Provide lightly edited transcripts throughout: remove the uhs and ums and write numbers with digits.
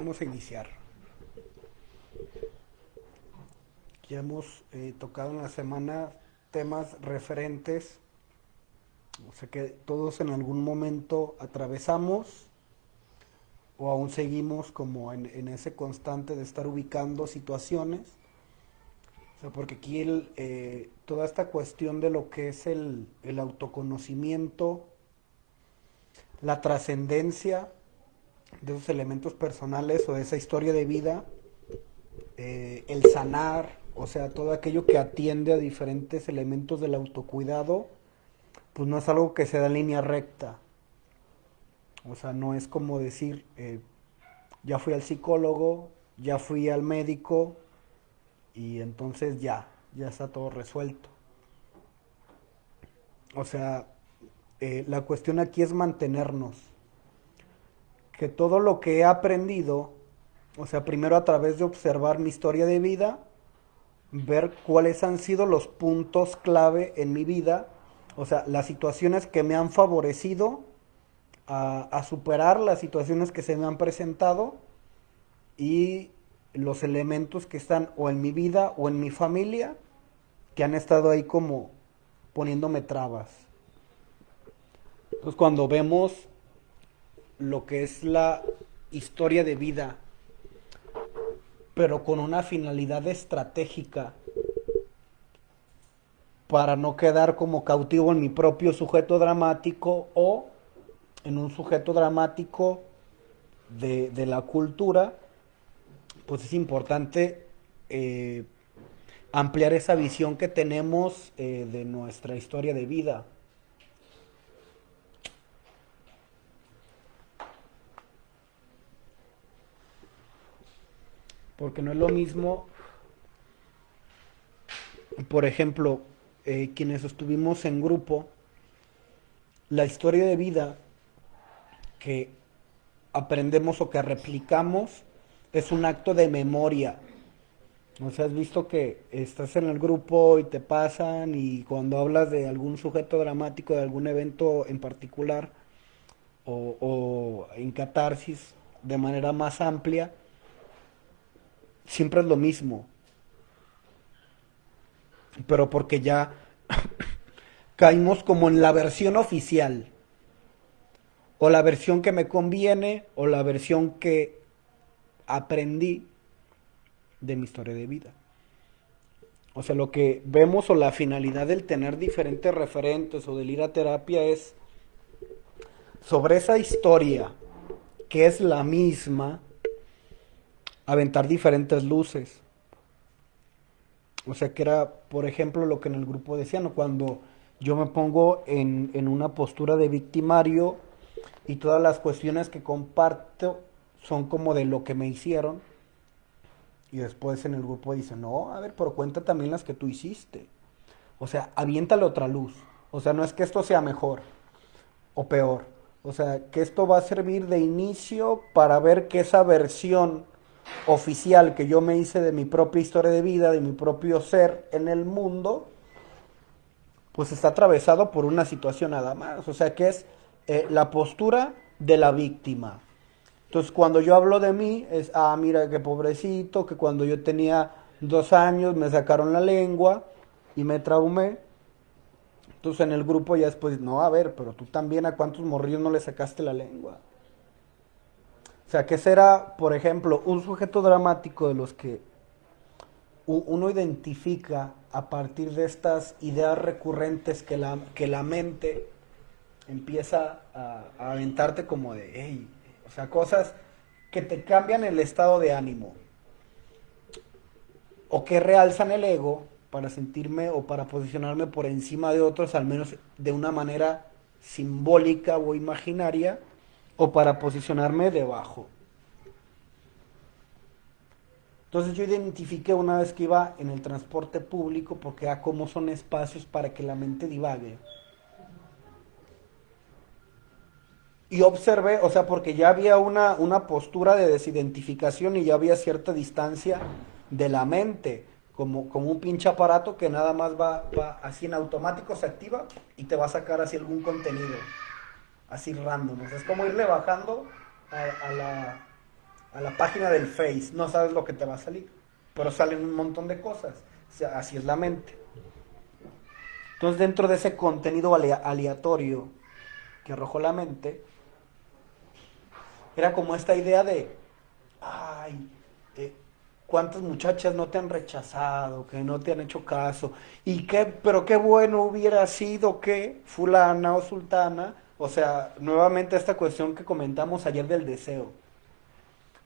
Vamos a iniciar. Ya hemos tocado en la semana temas referentes, o sea que todos en algún momento atravesamos o aún seguimos como en ese constante de estar ubicando situaciones. O sea, porque aquí toda esta cuestión de lo que es el autoconocimiento, la trascendencia de esos elementos personales o de esa historia de vida, el sanar, o sea, todo aquello que atiende a diferentes elementos del autocuidado, pues no es algo que se da en línea recta. O sea, no es como decir, ya fui al psicólogo, ya fui al médico y entonces ya está todo resuelto. O sea, la cuestión aquí es mantenernos. Que todo lo que he aprendido, o sea, primero a través de observar mi historia de vida, ver cuáles han sido los puntos clave en mi vida, o sea, las situaciones que me han favorecido a superar las situaciones que se me han presentado y los elementos que están o en mi vida o en mi familia que han estado ahí como poniéndome trabas. Entonces cuando vemos lo que es la historia de vida, pero con una finalidad estratégica para no quedar como cautivo en mi propio sujeto dramático o en un sujeto dramático de la cultura, pues es importante eh, ampliar esa visión que tenemos de nuestra historia de vida. Porque no es lo mismo, por ejemplo, quienes estuvimos en grupo, la historia de vida que aprendemos o que replicamos es un acto de memoria. O sea, has visto que estás en el grupo y te pasan y cuando hablas de algún sujeto dramático, de algún evento en particular o en catarsis de manera más amplia, siempre es lo mismo, pero porque ya caímos como en la versión oficial, o la versión que me conviene, o la versión que aprendí de mi historia de vida. O sea, lo que vemos o la finalidad del tener diferentes referentes o del ir a terapia es sobre esa historia que es la misma, aventar diferentes luces. O sea, que era, por ejemplo, lo que en el grupo decían, ¿no? Cuando yo me pongo en una postura de victimario y todas las cuestiones que comparto son como de lo que me hicieron, y después en el grupo dicen, no, a ver, pero cuenta también las que tú hiciste. O sea, aviéntale otra luz. O sea, no es que esto sea mejor o peor. O sea, que esto va a servir de inicio para ver que esa versión oficial que yo me hice de mi propia historia de vida, de mi propio ser en el mundo, pues está atravesado por una situación nada más. O sea, que es la postura de la víctima. Entonces, cuando yo hablo de mí, es, mira qué pobrecito, que cuando yo tenía 2 años me sacaron la lengua y me traumé. Entonces, en el grupo ya después, no, a ver, pero tú también a cuántos morrillos no le sacaste la lengua. O sea, que será, por ejemplo, un sujeto dramático de los que uno identifica a partir de estas ideas recurrentes que la mente empieza a aventarte como de, hey, o sea, cosas que te cambian el estado de ánimo o que realzan el ego para sentirme o para posicionarme por encima de otros, al menos de una manera simbólica o imaginaria, o para posicionarme debajo. Entonces yo identifiqué una vez que iba en el transporte público, porque cómo son espacios para que la mente divague. Y observé, o sea, porque ya había una postura de desidentificación y ya había cierta distancia de la mente, como un pinche aparato que nada más va así en automático, se activa y te va a sacar así algún contenido, así random. O sea, es como irle bajando a la, a la página del Face, no sabes lo que te va a salir, pero salen un montón de cosas. O sea, así es la mente. Entonces, dentro de ese contenido aleatorio que arrojó la mente, era como esta idea de, ay, eh, cuántas muchachas no te han rechazado, que no te han hecho caso, y qué, pero qué bueno hubiera sido que fulana o sultana, o sea, nuevamente esta cuestión que comentamos ayer del deseo,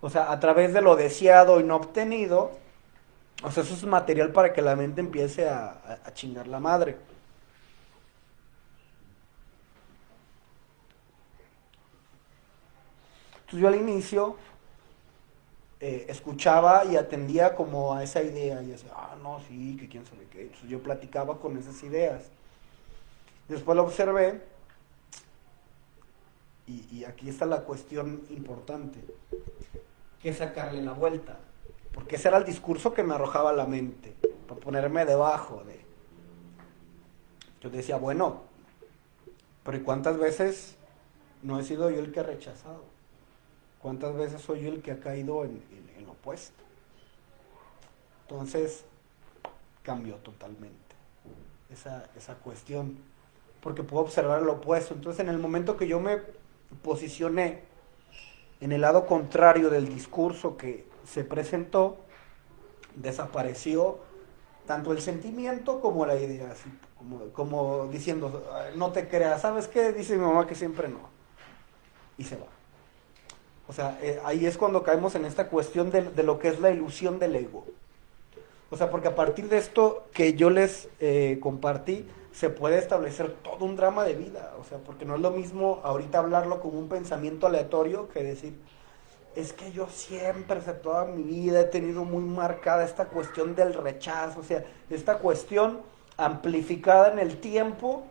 o sea, a través de lo deseado y no obtenido, o sea, eso es material para que la mente empiece a chingar la madre. Entonces yo al inicio escuchaba y atendía como a esa idea y decía, ah, no, sí, que quién sabe qué. Entonces yo platicaba con esas ideas. Después lo observé y aquí está la cuestión importante, que es sacarle la vuelta. Porque ese era el discurso que me arrojaba la mente, para ponerme debajo de... Yo decía, bueno, pero ¿y cuántas veces no he sido yo el que ha rechazado? ¿Cuántas veces soy yo el que ha caído en lo opuesto? Entonces cambió totalmente esa cuestión, porque puedo observar lo opuesto. Entonces en el momento que yo me posicioné en el lado contrario del discurso que se presentó, desapareció tanto el sentimiento como la idea, así como diciendo, no te creas, ¿sabes qué? Dice mi mamá que siempre no. Y se va. O sea, ahí es cuando caemos en esta cuestión de lo que es la ilusión del ego. O sea, porque a partir de esto que yo les compartí, se puede establecer todo un drama de vida. O sea, porque no es lo mismo ahorita hablarlo como un pensamiento aleatorio que decir, es que yo siempre, o sea, toda mi vida he tenido muy marcada esta cuestión del rechazo. O sea, esta cuestión amplificada en el tiempo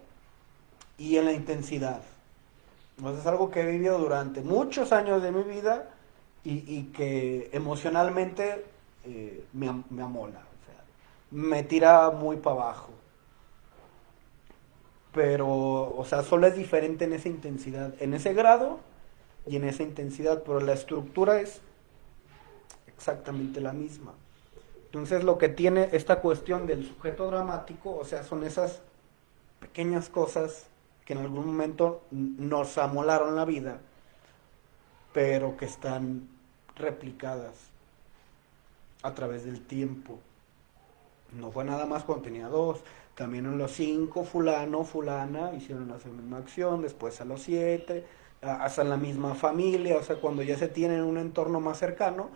y en la intensidad. Entonces es algo que he vivido durante muchos años de mi vida y que emocionalmente me amola, o sea, me tira muy para abajo. Pero, o sea, solo es diferente en esa intensidad, en ese grado y en esa intensidad, pero la estructura es exactamente la misma. Entonces lo que tiene esta cuestión del sujeto dramático, o sea, son esas pequeñas cosas que en algún momento nos amolaron la vida, pero que están replicadas a través del tiempo. No fue nada más cuando tenía dos, también en los cinco, fulano, fulana, hicieron la misma acción, después a los siete, hasta en la misma familia, o sea, cuando ya se tiene un entorno más cercano,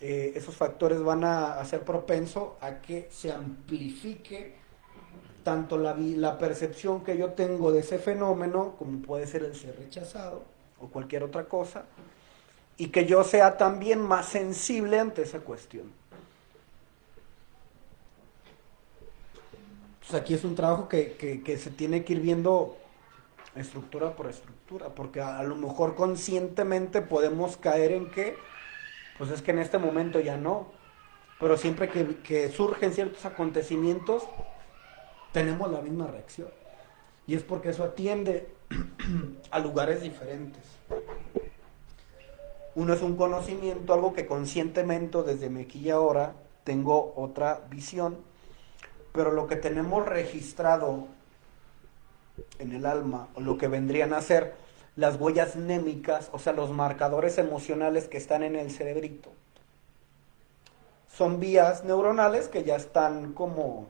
esos factores van a ser propenso a que se amplifique tanto la percepción que yo tengo de ese fenómeno, como puede ser el ser rechazado o cualquier otra cosa, y que yo sea también más sensible ante esa cuestión. Pues aquí es un trabajo que se tiene que ir viendo estructura por estructura, porque a lo mejor conscientemente podemos caer en que, pues es que en este momento ya no, pero siempre que surgen ciertos acontecimientos, tenemos la misma reacción. Y es porque eso atiende a lugares diferentes. Uno es un conocimiento, algo que conscientemente desde mi aquí y ahora tengo otra visión, pero lo que tenemos registrado en el alma, o lo que vendrían a ser las huellas némicas, o sea, los marcadores emocionales que están en el cerebrito, son vías neuronales que ya están como,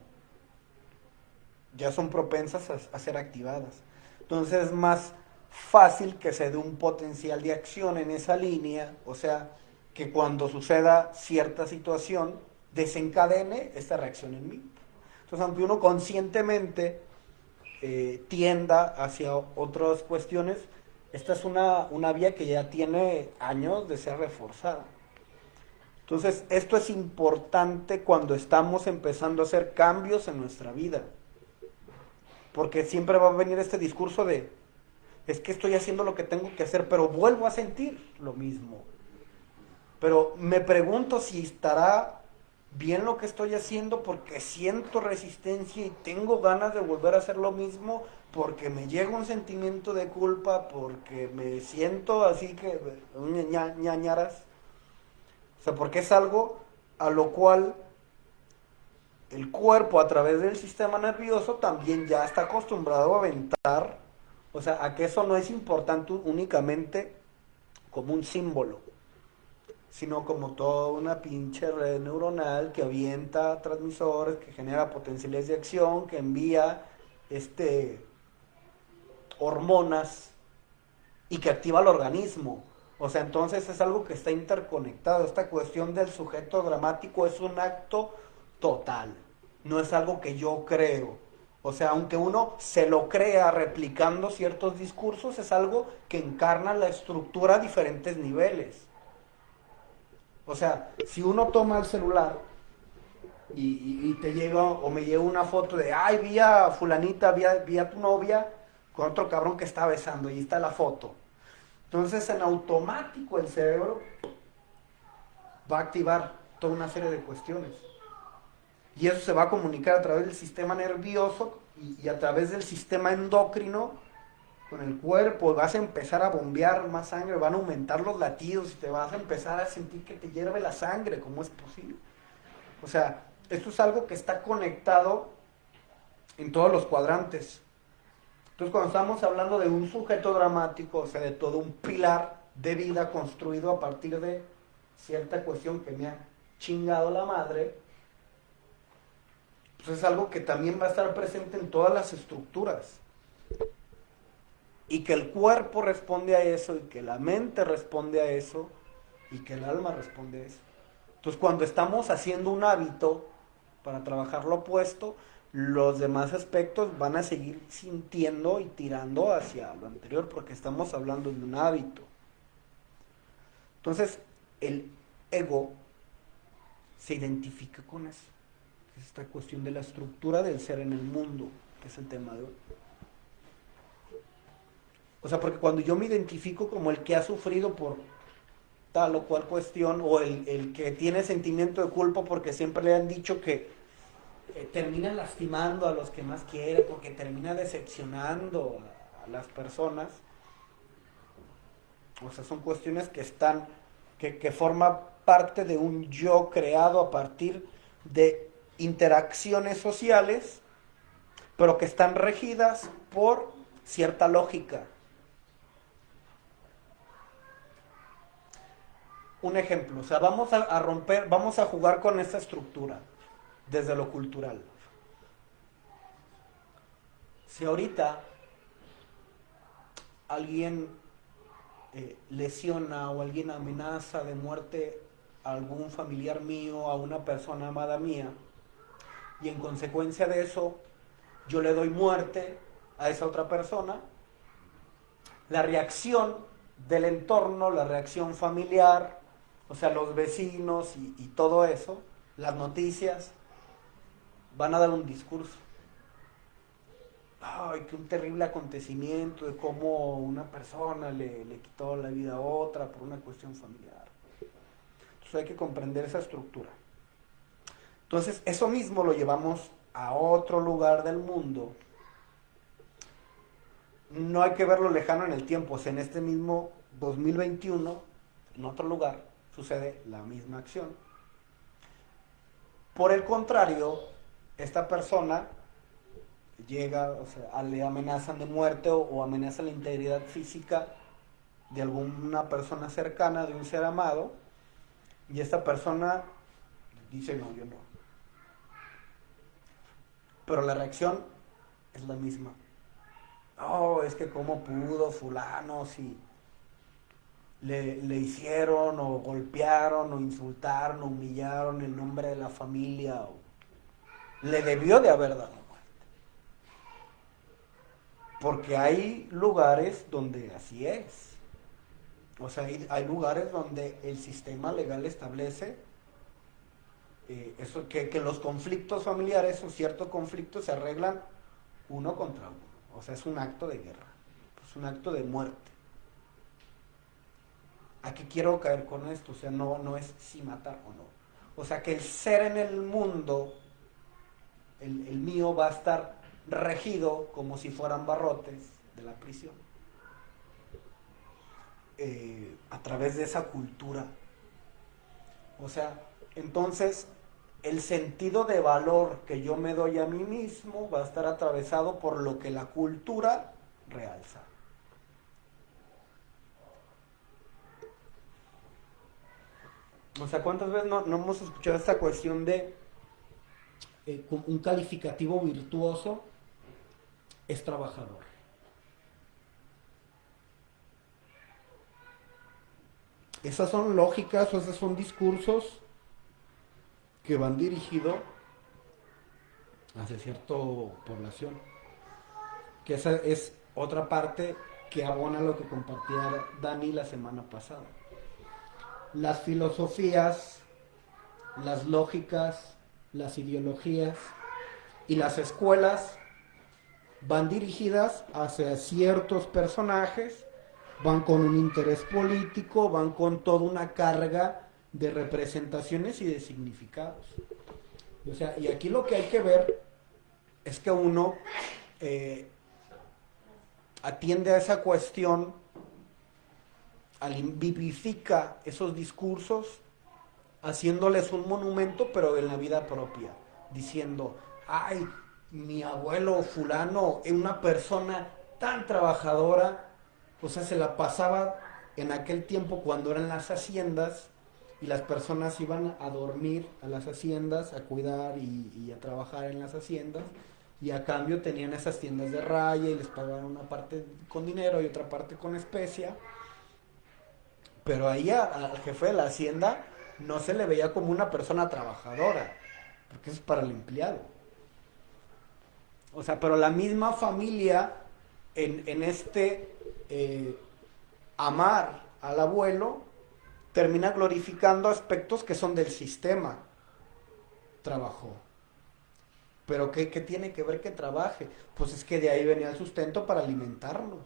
ya son propensas a ser activadas. Entonces es más fácil que se dé un potencial de acción en esa línea, o sea, que cuando suceda cierta situación desencadene esta reacción en mí. Entonces, aunque uno conscientemente tienda hacia otras cuestiones, esta es una vía que ya tiene años de ser reforzada. Entonces, esto es importante cuando estamos empezando a hacer cambios en nuestra vida, porque siempre va a venir este discurso de, es que estoy haciendo lo que tengo que hacer, pero vuelvo a sentir lo mismo. Pero me pregunto si estará bien lo que estoy haciendo porque siento resistencia y tengo ganas de volver a hacer lo mismo, porque me llega un sentimiento de culpa, porque me siento así que ñañaras. O sea, porque es algo a lo cual el cuerpo a través del sistema nervioso también ya está acostumbrado a aventar, o sea, a que eso no es importante únicamente como un símbolo, sino como toda una pinche red neuronal que avienta transmisores, que genera potenciales de acción, que envía este hormonas y que activa el organismo. O sea, entonces es algo que está interconectado. Esta cuestión del sujeto dramático es un acto total. No es algo que yo creo. O sea, aunque uno se lo crea replicando ciertos discursos, es algo que encarna la estructura a diferentes niveles. O sea, si uno toma el celular y te llega o me llega una foto de, ay, vi a fulanita, vi a tu novia con otro cabrón que está besando, y ahí está la foto. Entonces, en automático el cerebro va a activar toda una serie de cuestiones. Y eso se va a comunicar a través del sistema nervioso y a través del sistema endocrino con el cuerpo. Vas a empezar a bombear más sangre, van a aumentar los latidos y te vas a empezar a sentir que te hierve la sangre. ¿Cómo es posible? O sea, esto es algo que está conectado en todos los cuadrantes. Entonces, cuando estamos hablando de un sujeto dramático, o sea, de todo un pilar de vida construido a partir de cierta cuestión que me ha chingado la madre, pues es algo que también va a estar presente en todas las estructuras. Y que el cuerpo responde a eso, y que la mente responde a eso, y que el alma responde a eso. Entonces, cuando estamos haciendo un hábito para trabajar lo opuesto, los demás aspectos van a seguir sintiendo y tirando hacia lo anterior, porque estamos hablando de un hábito. Entonces, el ego se identifica con eso. Es esta cuestión de la estructura del ser en el mundo, que es el tema de hoy. O sea, porque cuando yo me identifico como el que ha sufrido por tal o cual cuestión, o el que tiene sentimiento de culpa porque siempre le han dicho que termina lastimando a los que más quiere, porque termina decepcionando a las personas. O sea, son cuestiones que están, que forman parte de un yo creado a partir de interacciones sociales, pero que están regidas por cierta lógica. Un ejemplo, o sea, vamos a romper, vamos a jugar con esta estructura desde lo cultural. Si ahorita alguien lesiona o alguien amenaza de muerte a algún familiar mío, a una persona amada mía, y en consecuencia de eso yo le doy muerte a esa otra persona, la reacción del entorno, la reacción familiar, o sea, los vecinos y todo eso, las noticias, van a dar un discurso. Ay, que un terrible acontecimiento de cómo una persona le quitó la vida a otra por una cuestión familiar. Entonces hay que comprender esa estructura. Entonces eso mismo lo llevamos a otro lugar del mundo. No hay que verlo lejano en el tiempo. O sea, en este mismo 2021, en otro lugar, sucede la misma acción. Por el contrario, esta persona llega, o sea, le amenazan de muerte o amenazan la integridad física de alguna persona cercana, de un ser amado, y esta persona dice, no, yo no. Pero la reacción es la misma. Oh, es que cómo pudo fulano si le hicieron o golpearon o insultaron o humillaron en nombre de la familia, o le debió de haber dado muerte. Porque hay lugares donde así es. O sea, hay lugares donde el sistema legal establece eso, que los conflictos familiares o ciertos conflictos se arreglan uno contra uno. O sea, es un acto de guerra, es un acto de muerte. ¿A qué quiero caer con esto? O sea, no es si matar o no. O sea, que el ser en el mundo, el mío, va a estar regido como si fueran barrotes de la prisión. A través de esa cultura. O sea, entonces el sentido de valor que yo me doy a mí mismo va a estar atravesado por lo que la cultura realza. O sea, ¿cuántas veces no hemos escuchado esta cuestión de un calificativo virtuoso es trabajador? Esas son lógicas o esos son discursos que van dirigidos hacia cierta población. Que esa es otra parte que abona lo que compartía Dani la semana pasada. Las filosofías, las lógicas, las ideologías y las escuelas van dirigidas hacia ciertos personajes, van con un interés político, van con toda una carga de representaciones y de significados. O sea, y aquí lo que hay que ver es que uno atiende a esa cuestión, vivifica esos discursos, haciéndoles un monumento, pero en la vida propia, diciendo, ay, mi abuelo fulano es una persona tan trabajadora, o sea, se la pasaba en aquel tiempo cuando eran las haciendas y las personas iban a dormir a las haciendas, a cuidar y a trabajar en las haciendas, y a cambio tenían esas tiendas de raya y les pagaban una parte con dinero y otra parte con especia, pero ahí al jefe de la hacienda no se le veía como una persona trabajadora, porque eso es para el empleado. O sea, pero la misma familia en este amar al abuelo termina glorificando aspectos que son del sistema. Trabajó. Pero ¿qué tiene que ver que trabaje? Pues es que de ahí venía el sustento para alimentarnos.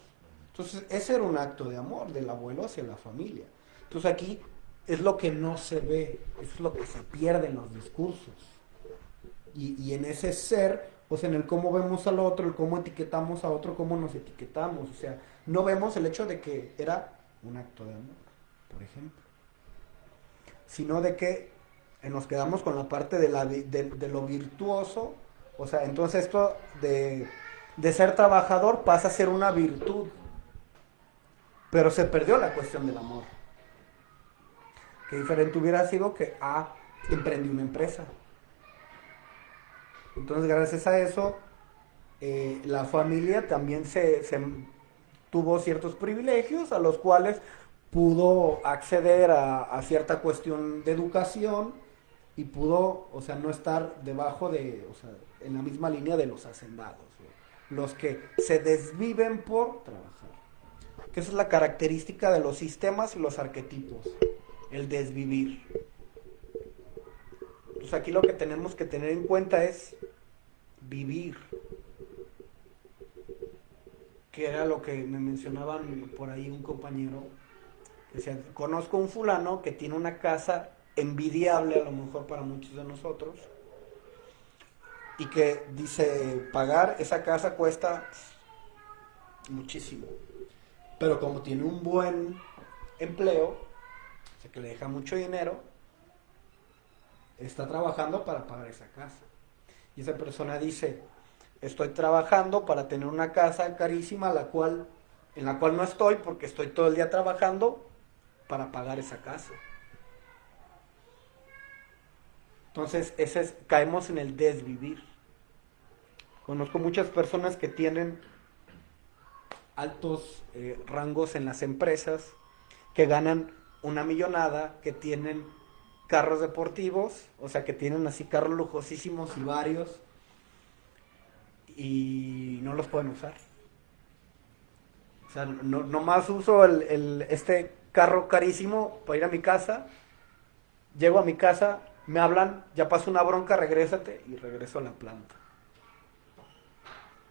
Entonces, ese era un acto de amor del abuelo hacia la familia. Entonces aquí es lo que no se ve, es lo que se pierde en los discursos. Y en ese ser, pues en el cómo vemos al otro, el cómo etiquetamos a otro, cómo nos etiquetamos. O sea, no vemos el hecho de que era un acto de amor, por ejemplo. Sino de que nos quedamos con la parte de lo virtuoso. O sea, entonces esto de ser trabajador pasa a ser una virtud. Pero se perdió la cuestión del amor. Qué diferente hubiera sido que emprendí una empresa. Entonces, gracias a eso, la familia también se tuvo ciertos privilegios a los cuales pudo acceder a cierta cuestión de educación y pudo, o sea, no estar debajo de, o sea, en la misma línea de los hacendados, los que se desviven por trabajar. Que esa es la característica de los sistemas y los arquetipos, el desvivir. Entonces aquí lo que tenemos que tener en cuenta es vivir, que era lo que me mencionaban por ahí un compañero. Decía, conozco un fulano que tiene una casa envidiable a lo mejor para muchos de nosotros y que dice, pagar esa casa cuesta muchísimo, pero como tiene un buen empleo, o sea que le deja mucho dinero, está trabajando para pagar esa casa. Y esa persona dice, estoy trabajando para tener una casa carísima en la cual no estoy porque estoy todo el día trabajando para pagar esa casa. Entonces, caemos en el desvivir. Conozco muchas personas que tienen altos rangos en las empresas, que ganan una millonada, que tienen carros deportivos, o sea, que tienen así carros lujosísimos y varios, y no los pueden usar. O sea, no más uso este carro carísimo para ir a mi casa, llego a mi casa, me hablan, ya pasó una bronca, regrésate, y regreso a la planta.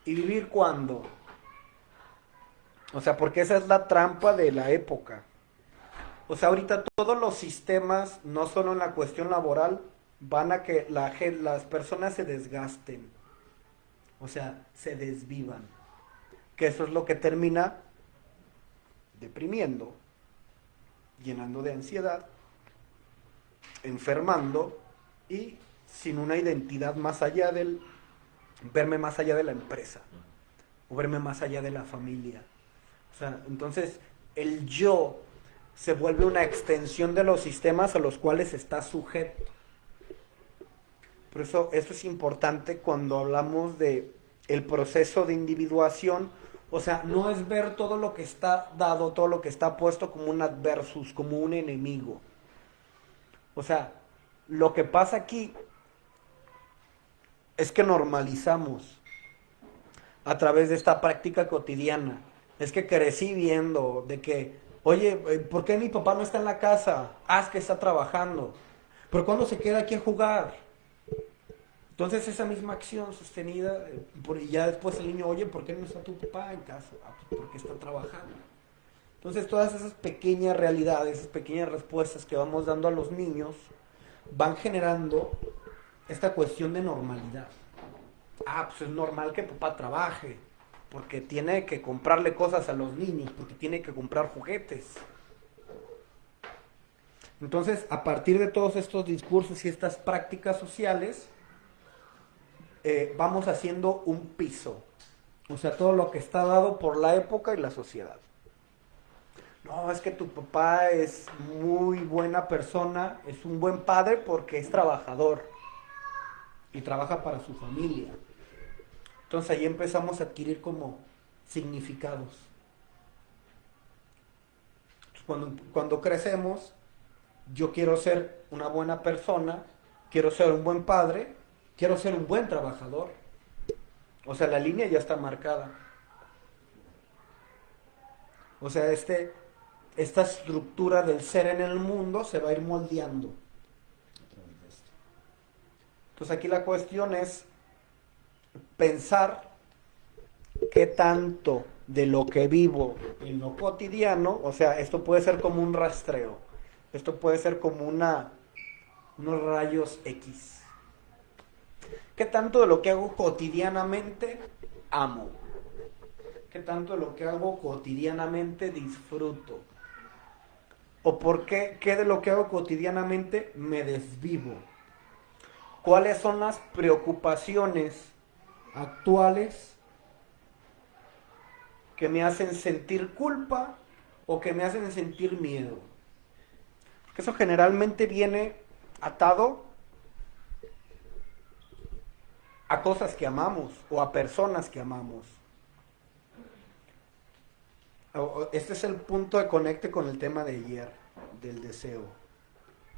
¿Y vivir cuándo? O sea, porque esa es la trampa de la época. O sea, ahorita todos los sistemas, no solo en la cuestión laboral, van a que las personas se desgasten. O sea, se desvivan. Que eso es lo que termina deprimiendo, llenando de ansiedad enfermando y sin una identidad más allá del, verme más allá de la empresa o verme más allá de la familia. O sea, entonces el yo se vuelve una extensión de los sistemas a los cuales está sujeto. Por eso es importante cuando hablamos de el proceso de individuación. O sea, no es ver todo lo que está dado, todo lo que está puesto como un adversus, como un enemigo. O sea, lo que pasa aquí es que normalizamos a través de esta práctica cotidiana. Es que crecí viendo de que, oye, ¿por qué mi papá no está en la casa? Ah, es que está trabajando. ¿Pero cuándo se queda aquí a jugar? Entonces esa misma acción sostenida, ya después el niño, oye, ¿por qué no está tu papá en casa? Ah, pues porque está trabajando. Entonces todas esas pequeñas realidades, esas pequeñas respuestas que vamos dando a los niños, van generando esta cuestión de normalidad. Ah, pues es normal que papá trabaje, porque tiene que comprarle cosas a los niños, porque tiene que comprar juguetes. Entonces, a partir de todos estos discursos y estas prácticas sociales, vamos haciendo un piso. O sea, todo lo que está dado por la época y la sociedad. No, es que tu papá es muy buena persona, es un buen padre porque es trabajador y trabaja para su familia. Entonces ahí empezamos a adquirir como significados. Cuando crecemos, yo quiero ser una buena persona, quiero ser un buen padre, quiero ser un buen trabajador. O sea, la línea ya está marcada. O sea, esta estructura del ser en el mundo se va a ir moldeando. Entonces aquí la cuestión es pensar qué tanto de lo que vivo en lo cotidiano, o sea, esto puede ser como un rastreo, esto puede ser como unos rayos X. ¿Qué tanto de lo que hago cotidianamente amo? ¿Qué tanto de lo que hago cotidianamente disfruto? ¿O por qué de lo que hago cotidianamente me desvivo? ¿Cuáles son las preocupaciones actuales que me hacen sentir culpa o que me hacen sentir miedo? Porque eso generalmente viene atado a cosas que amamos o a personas que amamos. Este es el punto de conecte con el tema de ayer, del deseo.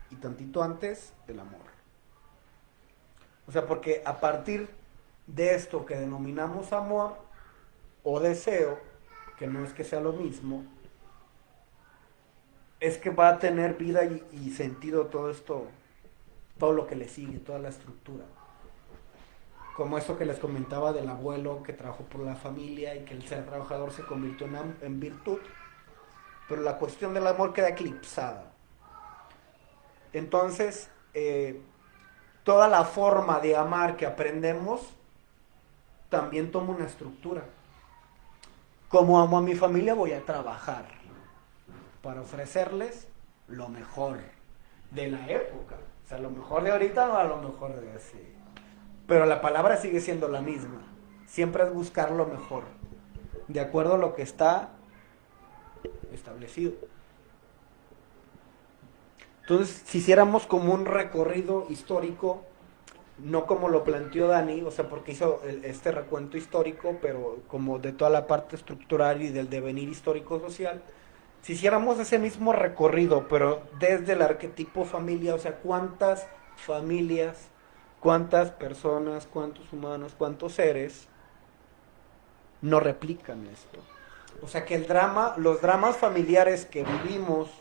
Y tantito antes, del amor. O sea, porque a partir de esto que denominamos amor o deseo, que no es que sea lo mismo, es que va a tener vida y sentido todo esto, todo lo que le sigue, toda la estructura. Como eso que les comentaba del abuelo que trabajó por la familia y que el ser trabajador se convirtió en virtud, pero la cuestión del amor queda eclipsada. Entonces, toda la forma de amar que aprendemos también toma una estructura. Como amo a mi familia, voy a trabajar para ofrecerles lo mejor de la época. O sea, lo mejor de ahorita o a lo mejor de así. Pero la palabra sigue siendo la misma. Siempre es buscar lo mejor, de acuerdo a lo que está establecido. Entonces, si hiciéramos como un recorrido histórico, no como lo planteó Dani, o sea, porque hizo este recuento histórico, pero como de toda la parte estructural y del devenir histórico-social, si hiciéramos ese mismo recorrido, pero desde el arquetipo familia, o sea, cuántas familias, cuántas personas, cuántos humanos, cuántos seres no replican esto. O sea, que los dramas familiares que vivimos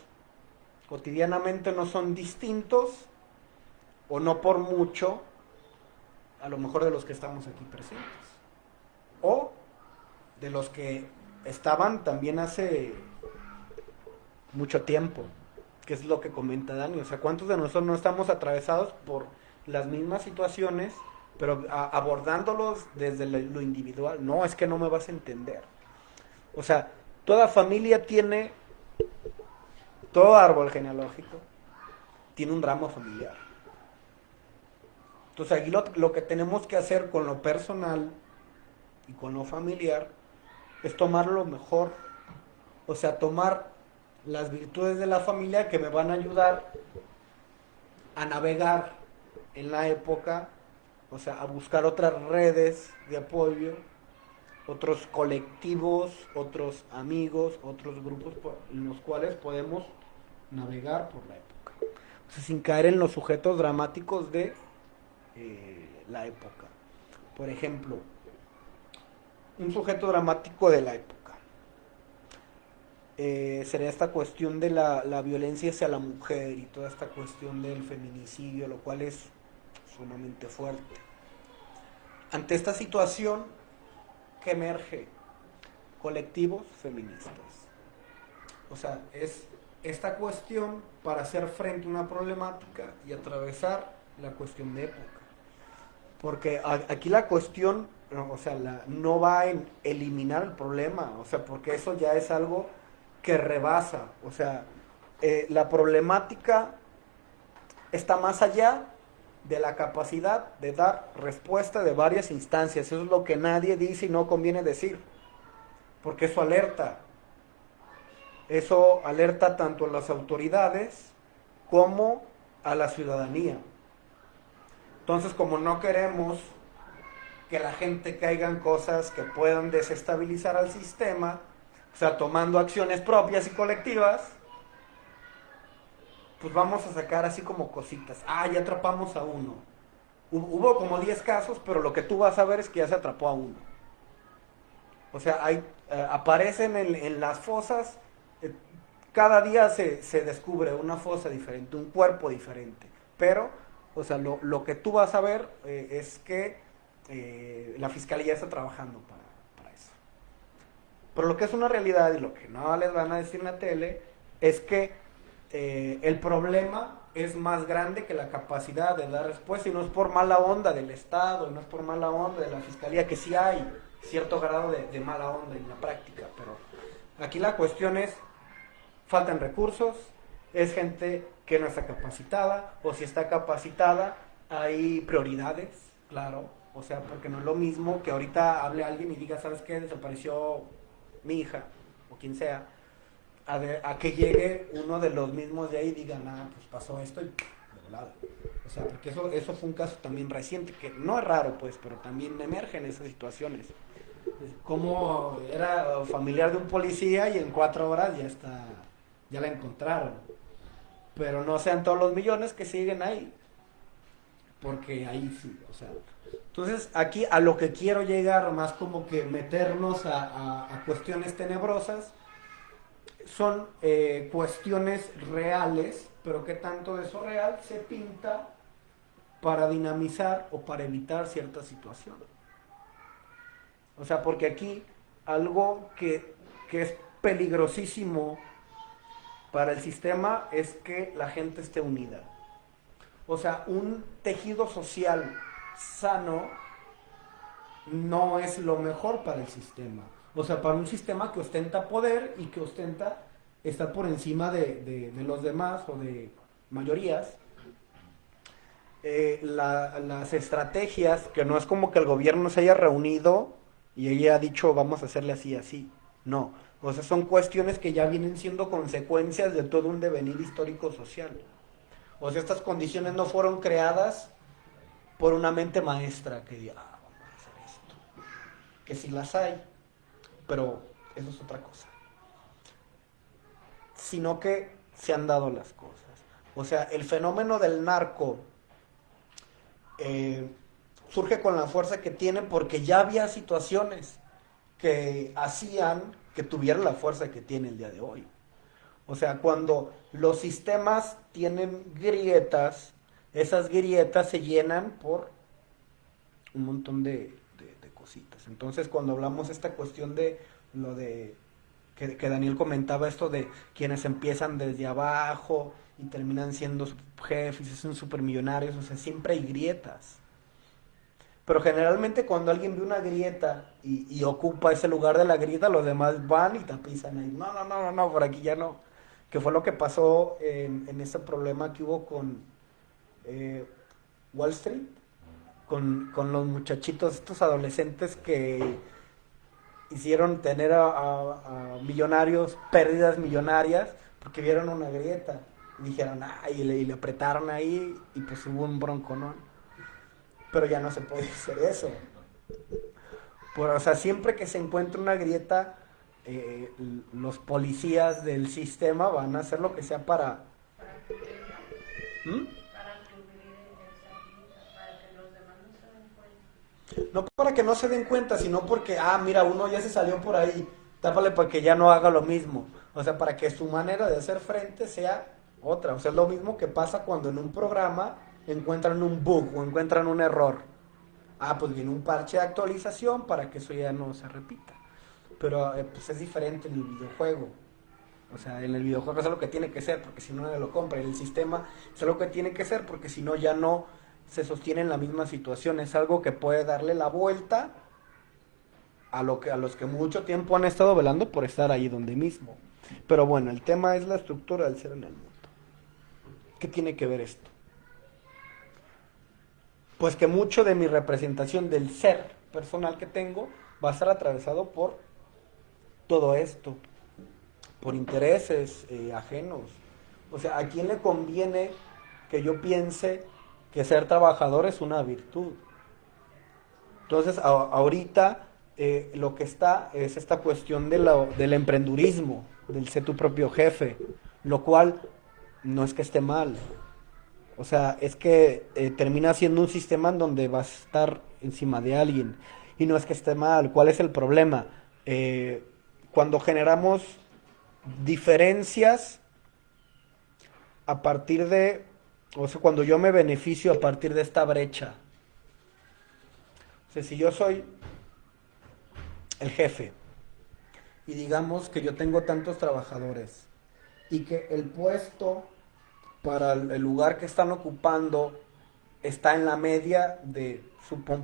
cotidianamente no son distintos, o no por mucho, a lo mejor de los que estamos aquí presentes. O de los que estaban también hace mucho tiempo, que es lo que comenta Dani. O sea, ¿cuántos de nosotros no estamos atravesados por las mismas situaciones, pero abordándolos desde lo individual? No, es que no me vas a entender. O sea, toda familia tiene, todo árbol genealógico, tiene un drama familiar. Entonces aquí lo que tenemos que hacer con lo personal y con lo familiar es tomar lo mejor, o sea, tomar las virtudes de la familia que me van a ayudar a navegar en la época, o sea, a buscar otras redes de apoyo, otros colectivos, otros amigos, otros grupos en los cuales podemos navegar por la época. O sea, sin caer en los sujetos dramáticos de la época. Por ejemplo, un sujeto dramático de la época sería esta cuestión de la violencia hacia la mujer y toda esta cuestión del feminicidio, lo cual es sumamente fuerte. Ante esta situación, ¿qué emerge? Colectivos feministas. O sea, es esta cuestión para hacer frente a una problemática y atravesar la cuestión de época. Porque aquí la cuestión, o sea, no va en eliminar el problema, o sea, porque eso ya es algo que rebasa, o sea, la problemática está más allá de la capacidad de dar respuesta de varias instancias. Eso es lo que nadie dice y no conviene decir, porque eso alerta tanto a las autoridades como a la ciudadanía. Entonces, como no queremos que la gente caiga en cosas que puedan desestabilizar al sistema, o sea, tomando acciones propias y colectivas, pues vamos a sacar así como cositas. Ah, ya atrapamos a uno. Hubo como 10 casos, pero lo que tú vas a ver es que ya se atrapó a uno. O sea, aparecen en las fosas, cada día se descubre una fosa diferente, un cuerpo diferente. Pero, o sea, lo que tú vas a ver es que la fiscalía está trabajando para eso. Pero lo que es una realidad y lo que no les van a decir en la tele es que el problema es más grande que la capacidad de dar respuesta, y no es por mala onda del Estado, y no es por mala onda de la Fiscalía, que sí hay cierto grado de mala onda en la práctica, pero aquí la cuestión es, faltan recursos, es gente que no está capacitada, o si está capacitada, hay prioridades, claro, o sea, porque no es lo mismo que ahorita hable alguien y diga, ¿sabes qué? Desapareció mi hija, o quien sea, a que llegue uno de los mismos de ahí y diga, nada, pues pasó esto y de volada. O sea, porque eso fue un caso también reciente, que no es raro, pues, pero también emergen esas situaciones. Como era familiar de un policía y en 4 horas ya la encontraron. Pero no sean todos los millones que siguen ahí. Porque ahí sí, o sea. Entonces, aquí a lo que quiero llegar, más como que meternos a cuestiones tenebrosas, son cuestiones reales, pero que tanto de eso real se pinta para dinamizar o para evitar cierta situación. O sea, porque aquí algo que es peligrosísimo para el sistema es que la gente esté unida. O sea, un tejido social sano no es lo mejor para el sistema. O sea, para un sistema que ostenta poder y que ostenta estar por encima de los demás o de mayorías, las estrategias, que no es como que el gobierno se haya reunido y ella ha dicho vamos a hacerle así, así. No. O sea, son cuestiones que ya vienen siendo consecuencias de todo un devenir histórico social. O sea, estas condiciones no fueron creadas por una mente maestra que diga, vamos a hacer esto. Que sí las hay, pero eso es otra cosa. Sino que se han dado las cosas. O sea, el fenómeno del narco eh, surge con la fuerza que tiene porque ya había situaciones que hacían que tuviera la fuerza que tiene el día de hoy. O sea, cuando los sistemas tienen grietas, esas grietas se llenan por un montón de cositas. Entonces, cuando hablamos esta cuestión de lo de que Daniel comentaba, esto de quienes empiezan desde abajo y terminan siendo jefes y son supermillonarios, o sea, siempre hay grietas. Pero generalmente cuando alguien ve una grieta y ocupa ese lugar de la grieta, los demás van y tapizan ahí. No, no, no, no, no, por aquí ya no. que fue lo que pasó en ese problema que hubo con eh, Wall Street, con los muchachitos, estos adolescentes que hicieron tener a millonarios pérdidas millonarias porque vieron una grieta y dijeron, y le apretaron ahí y pues hubo un bronco, ¿no? Pero ya no se puede hacer eso. O sea, siempre que se encuentre una grieta, los policías del sistema van a hacer lo que sea para... ¿Mm? No para que no se den cuenta, sino porque, mira, uno ya se salió por ahí, tápale para que ya no haga lo mismo. O sea, para que su manera de hacer frente sea otra. O sea, es lo mismo que pasa cuando en un programa encuentran un bug o encuentran un error. Pues viene un parche de actualización para que eso ya no se repita. Pero pues es diferente en el videojuego. O sea, en el videojuego es algo que tiene que ser, porque si no nadie lo compra. En el sistema es algo que tiene que ser, porque si no ya no se sostiene en la misma situación. Es algo que puede darle la vuelta a los que mucho tiempo han estado velando por estar ahí donde mismo. Pero bueno, el tema es la estructura del ser en el mundo. ¿Qué tiene que ver esto? Pues que mucho de mi representación del ser personal que tengo va a estar atravesado por todo esto, por intereses ajenos. O sea, ¿a quién le conviene que yo piense que ser trabajador es una virtud? Entonces, ahorita lo que está es esta cuestión del emprendurismo, del ser tu propio jefe, lo cual no es que esté mal. O sea, es que termina siendo un sistema en donde vas a estar encima de alguien. Y no es que esté mal. ¿Cuál es el problema? Eh, Cuando generamos diferencias a partir de, o sea, cuando yo me beneficio a partir de esta brecha. O sea, si yo soy el jefe y digamos que yo tengo tantos trabajadores y que el puesto para el lugar que están ocupando está en la media de,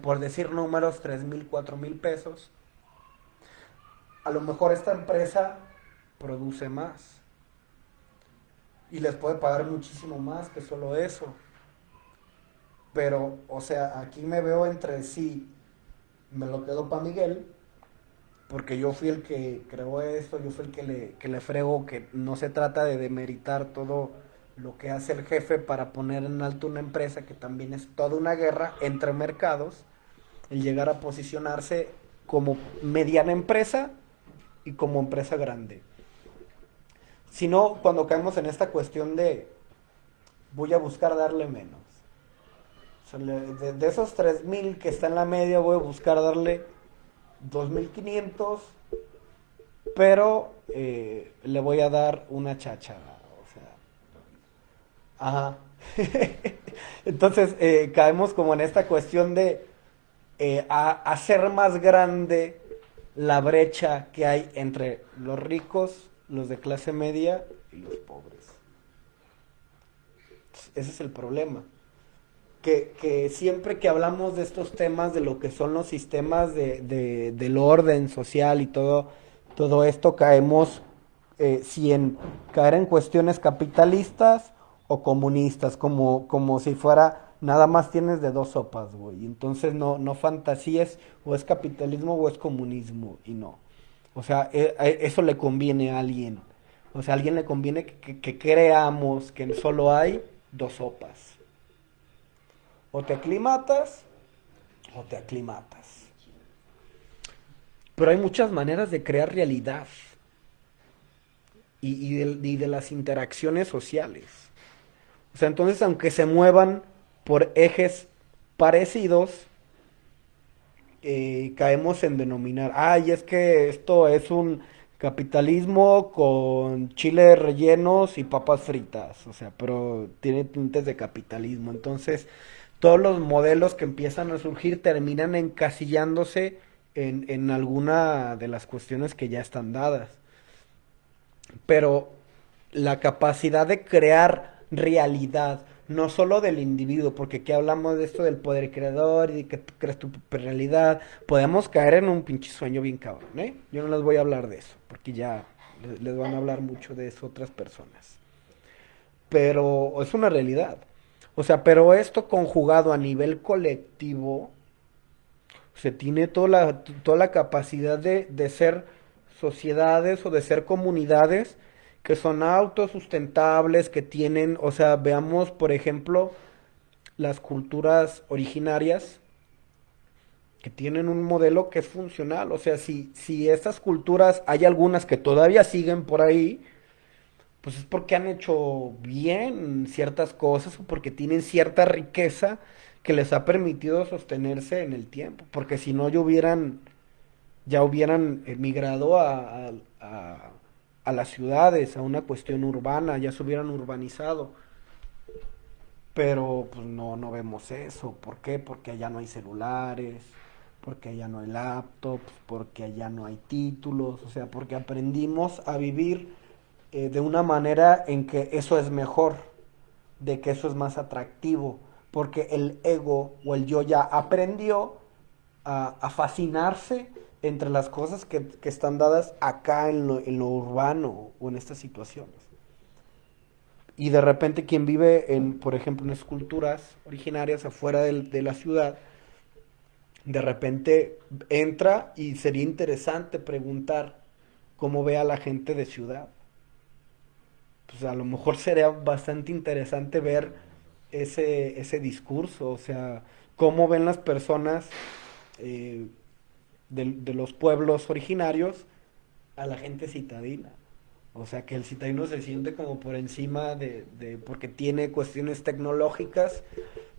por decir números, 3,000, 4,000 pesos, a lo mejor esta empresa produce más y les puede pagar muchísimo más que solo eso. Pero, o sea, aquí me veo entre sí, me lo quedo para Miguel, porque yo fui el que creó esto, yo fui el que le frego, que no se trata de demeritar todo lo que hace el jefe para poner en alto una empresa, que también es toda una guerra entre mercados, el llegar a posicionarse como mediana empresa y como empresa grande. Sino cuando caemos en esta cuestión de voy a buscar darle menos. O sea, de esos 3,000 que está en la media voy a buscar darle 2,500, pero le voy a dar una cháchara. O sea, ajá. Entonces caemos como en esta cuestión de hacer más grande la brecha que hay entre los ricos, los de clase media y los pobres. Ese es el problema. Que siempre que hablamos de estos temas, de lo que son los sistemas del orden social y todo esto, caemos, si en caer en cuestiones capitalistas o comunistas, como si fuera nada más tienes de dos sopas, güey. Entonces no fantasíes, o es capitalismo o es comunismo, y no. O sea, eso le conviene a alguien. O sea, a alguien le conviene que creamos que solo hay dos sopas. O te aclimatas o te aclimatas. Pero hay muchas maneras de crear realidad y de las interacciones sociales. O sea, entonces, aunque se muevan por ejes parecidos, caemos en denominar, es que esto es un capitalismo con chiles rellenos y papas fritas, o sea, pero tiene tintes de capitalismo. Entonces, todos los modelos que empiezan a surgir terminan encasillándose en alguna de las cuestiones que ya están dadas. Pero la capacidad de crear realidad, no solo del individuo, porque aquí hablamos de esto del poder creador y de que tú creas tu propia realidad, podemos caer en un pinche sueño bien cabrón, ¿eh? Yo no les voy a hablar de eso, porque ya Les van a hablar mucho de eso otras personas. Pero es una realidad. O sea, pero esto conjugado a nivel colectivo, se tiene toda la capacidad de ser sociedades o de ser comunidades que son autosustentables, que tienen, o sea, veamos, por ejemplo, las culturas originarias que tienen un modelo que es funcional. O sea, si estas culturas, hay algunas que todavía siguen por ahí, pues es porque han hecho bien ciertas cosas o porque tienen cierta riqueza que les ha permitido sostenerse en el tiempo. Porque si no, ya hubieran emigrado a las ciudades, a una cuestión urbana, ya se hubieran urbanizado. Pero pues no vemos eso. ¿Por qué? Porque allá no hay celulares, porque allá no hay laptops, porque allá no hay títulos, o sea, porque aprendimos a vivir de una manera en que eso es mejor, de que eso es más atractivo, porque el ego o el yo ya aprendió a fascinarse entre las cosas que están dadas acá en lo urbano o en estas situaciones. Y de repente quien vive en, por ejemplo, en esculturas originarias afuera de la ciudad, de repente entra y sería interesante preguntar cómo ve a la gente de ciudad. Pues a lo mejor sería bastante interesante ver ese discurso, o sea, cómo ven las personas eh, de los pueblos originarios a la gente citadina. O sea, que el citadino se siente como por encima porque tiene cuestiones tecnológicas,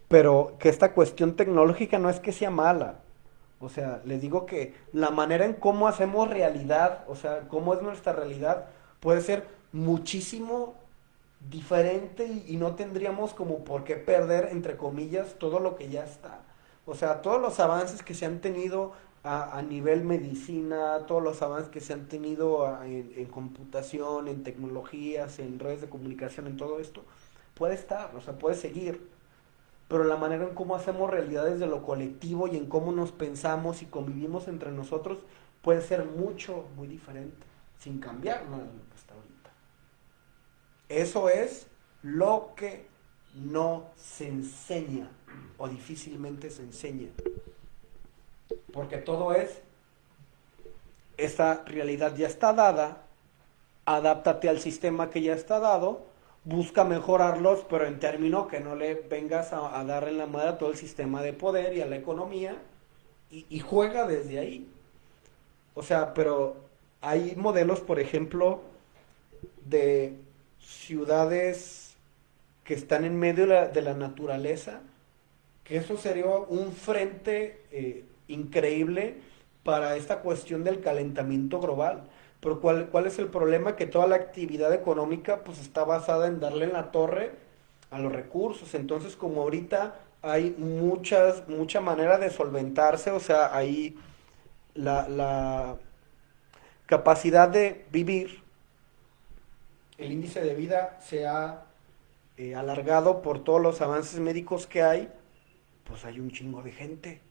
pero que esta cuestión tecnológica no es que sea mala. O sea, les digo que la manera en cómo hacemos realidad, o sea, cómo es nuestra realidad, puede ser muchísimo diferente y no tendríamos como por qué perder, entre comillas, todo lo que ya está. O sea, todos los avances que se han tenido a nivel medicina, todos los avances que se han tenido en computación, en tecnologías, en redes de comunicación, en todo esto, puede estar, o sea, puede seguir. Pero la manera en cómo hacemos realidades de lo colectivo y en cómo nos pensamos y convivimos entre nosotros puede ser muy diferente, sin cambiar nada de lo que está ahorita. Eso es lo que no se enseña o difícilmente se enseña. Porque todo es, esta realidad ya está dada, adáptate al sistema que ya está dado, busca mejorarlos, pero en términos que no le vengas a dar en la madre a todo el sistema de poder y a la economía y juega desde ahí. O sea, pero hay modelos, por ejemplo, de ciudades que están en medio de la naturaleza, que eso sería un frente increíble para esta cuestión del calentamiento global. Pero ¿cuál es el problema? Que toda la actividad económica pues está basada en darle en la torre a los recursos. Entonces, como ahorita hay mucha manera de solventarse, o sea, hay la capacidad de vivir, el índice de vida se ha alargado por todos los avances médicos que hay, pues hay un chingo de gente.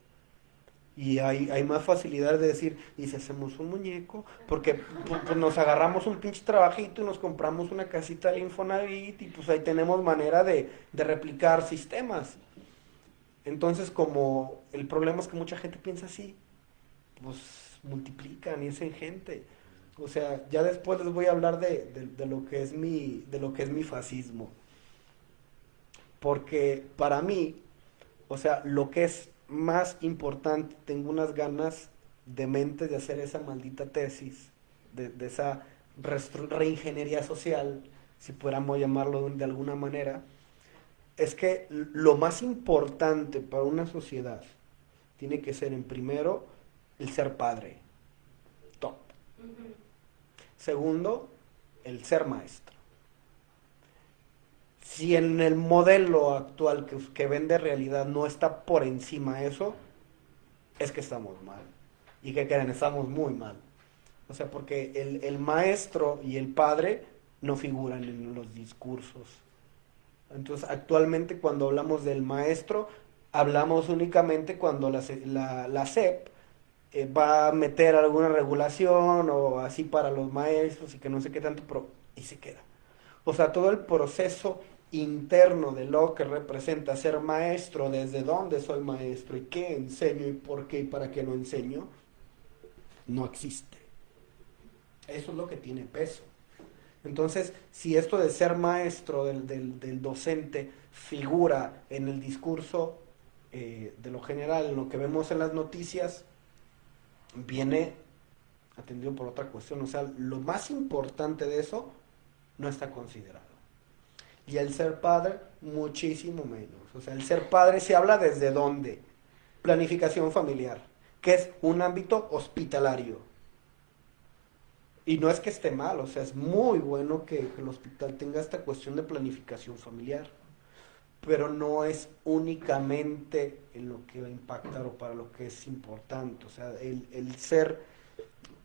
Y hay más facilidad de decir, y si hacemos un muñeco, porque pues, nos agarramos un pinche trabajito y nos compramos una casita de Infonavit y pues ahí tenemos manera de replicar sistemas. Entonces, como el problema es que mucha gente piensa así, pues multiplican y hacen gente. O sea, ya después les voy a hablar de lo que es de lo que es mi fascismo. Porque para mí, o sea, lo que es más importante, tengo unas ganas de mente de hacer esa maldita tesis, de esa reingeniería social, si pudiéramos llamarlo de alguna manera, es que lo más importante para una sociedad tiene que ser en primero el ser padre, top. Segundo, el ser maestro. Si en el modelo actual que vende realidad no está por encima de eso, es que estamos mal. ¿Y que creen? Estamos muy mal. O sea, porque el maestro y el padre no figuran en los discursos. Entonces, actualmente cuando hablamos del maestro, hablamos únicamente cuando la SEP va a meter alguna regulación o así para los maestros y que no sé qué tanto, pero y se queda. O sea, todo el proceso interno de lo que representa ser maestro, desde dónde soy maestro y qué enseño y por qué y para qué lo enseño, no existe. Eso es lo que tiene peso. Entonces, si esto de ser maestro del docente figura en el discurso de lo general, en lo que vemos en las noticias, viene atendido por otra cuestión. O sea, lo más importante de eso no está considerado. Y el ser padre, muchísimo menos. O sea, el ser padre se habla desde dónde. Planificación familiar, que es un ámbito hospitalario. Y no es que esté mal, o sea, es muy bueno que el hospital tenga esta cuestión de planificación familiar, pero no es únicamente en lo que va a impactar o para lo que es importante. O sea, el ser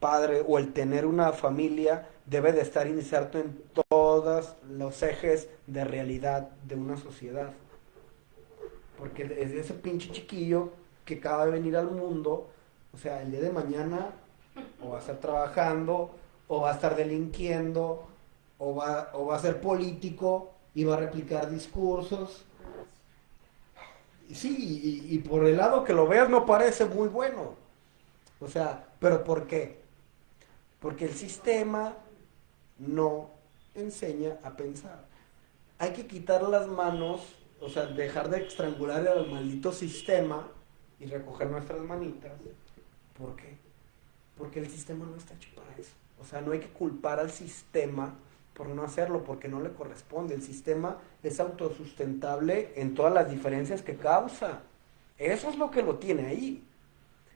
padre o el tener una familia debe de estar inserto en todos los ejes de realidad de una sociedad. Porque es ese pinche chiquillo que acaba de venir al mundo, o sea, el día de mañana o va a estar trabajando, o va a estar delinquiendo, o va a ser político y va a replicar discursos. Sí, y por el lado que lo veas no parece muy bueno. O sea, ¿pero por qué? Porque el sistema no enseña a pensar. Hay que quitar las manos, o sea, dejar de estrangular al maldito sistema y recoger nuestras manitas. ¿Por qué? Porque el sistema no está hecho para eso. O sea, no hay que culpar al sistema por no hacerlo, porque no le corresponde. El sistema es autosustentable en todas las diferencias que causa. Eso es lo que lo tiene ahí.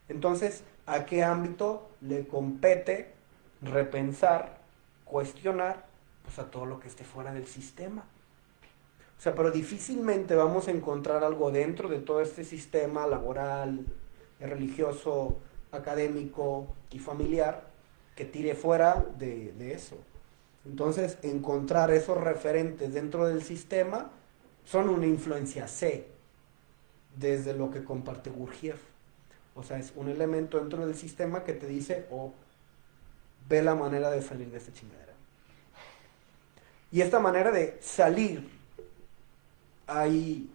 Entonces, ¿a qué ámbito le compete repensar, cuestionar, pues a todo lo que esté fuera del sistema? O sea, pero difícilmente vamos a encontrar algo dentro de todo este sistema laboral, religioso, académico y familiar que tire fuera de eso. Entonces, encontrar esos referentes dentro del sistema son una influencia C, desde lo que comparte Gurdjieff. O sea, es un elemento dentro del sistema que te dice, oh, ve la manera de salir de esta chingadera. Y esta manera de salir, hay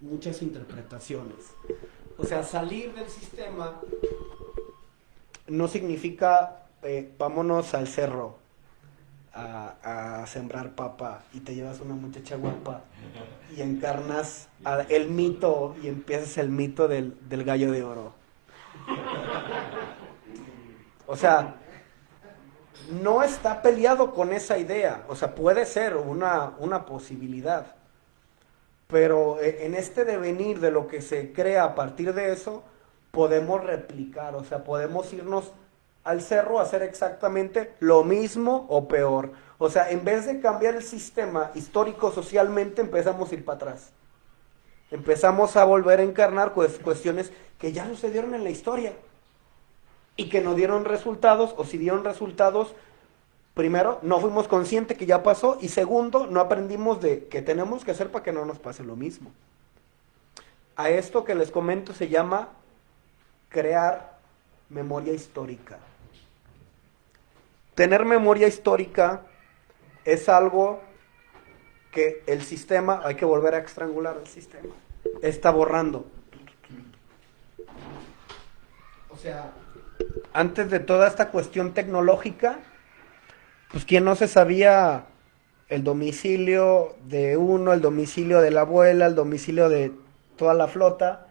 muchas interpretaciones. O sea, salir del sistema no significa vámonos al cerro a sembrar papa y te llevas una muchacha guapa y encarnas el mito y empiezas el mito del gallo de oro. O sea, no está peleado con esa idea. O sea, puede ser una posibilidad. Pero en este devenir de lo que se crea a partir de eso, podemos replicar, o sea, podemos irnos al cerro a hacer exactamente lo mismo o peor. O sea, en vez de cambiar el sistema histórico socialmente, empezamos a ir para atrás. Empezamos a volver a encarnar cuestiones que ya sucedieron en la historia y que no dieron resultados, o si dieron resultados, primero, no fuimos conscientes que ya pasó, y segundo, no aprendimos de qué tenemos que hacer para que no nos pase lo mismo. A esto que les comento se llama crear memoria histórica. Tener memoria histórica es algo que el sistema, hay que volver a estrangular el sistema, está borrando. O sea, antes de toda esta cuestión tecnológica, pues quién no se sabía el domicilio de uno, el domicilio de la abuela, el domicilio de toda la flota,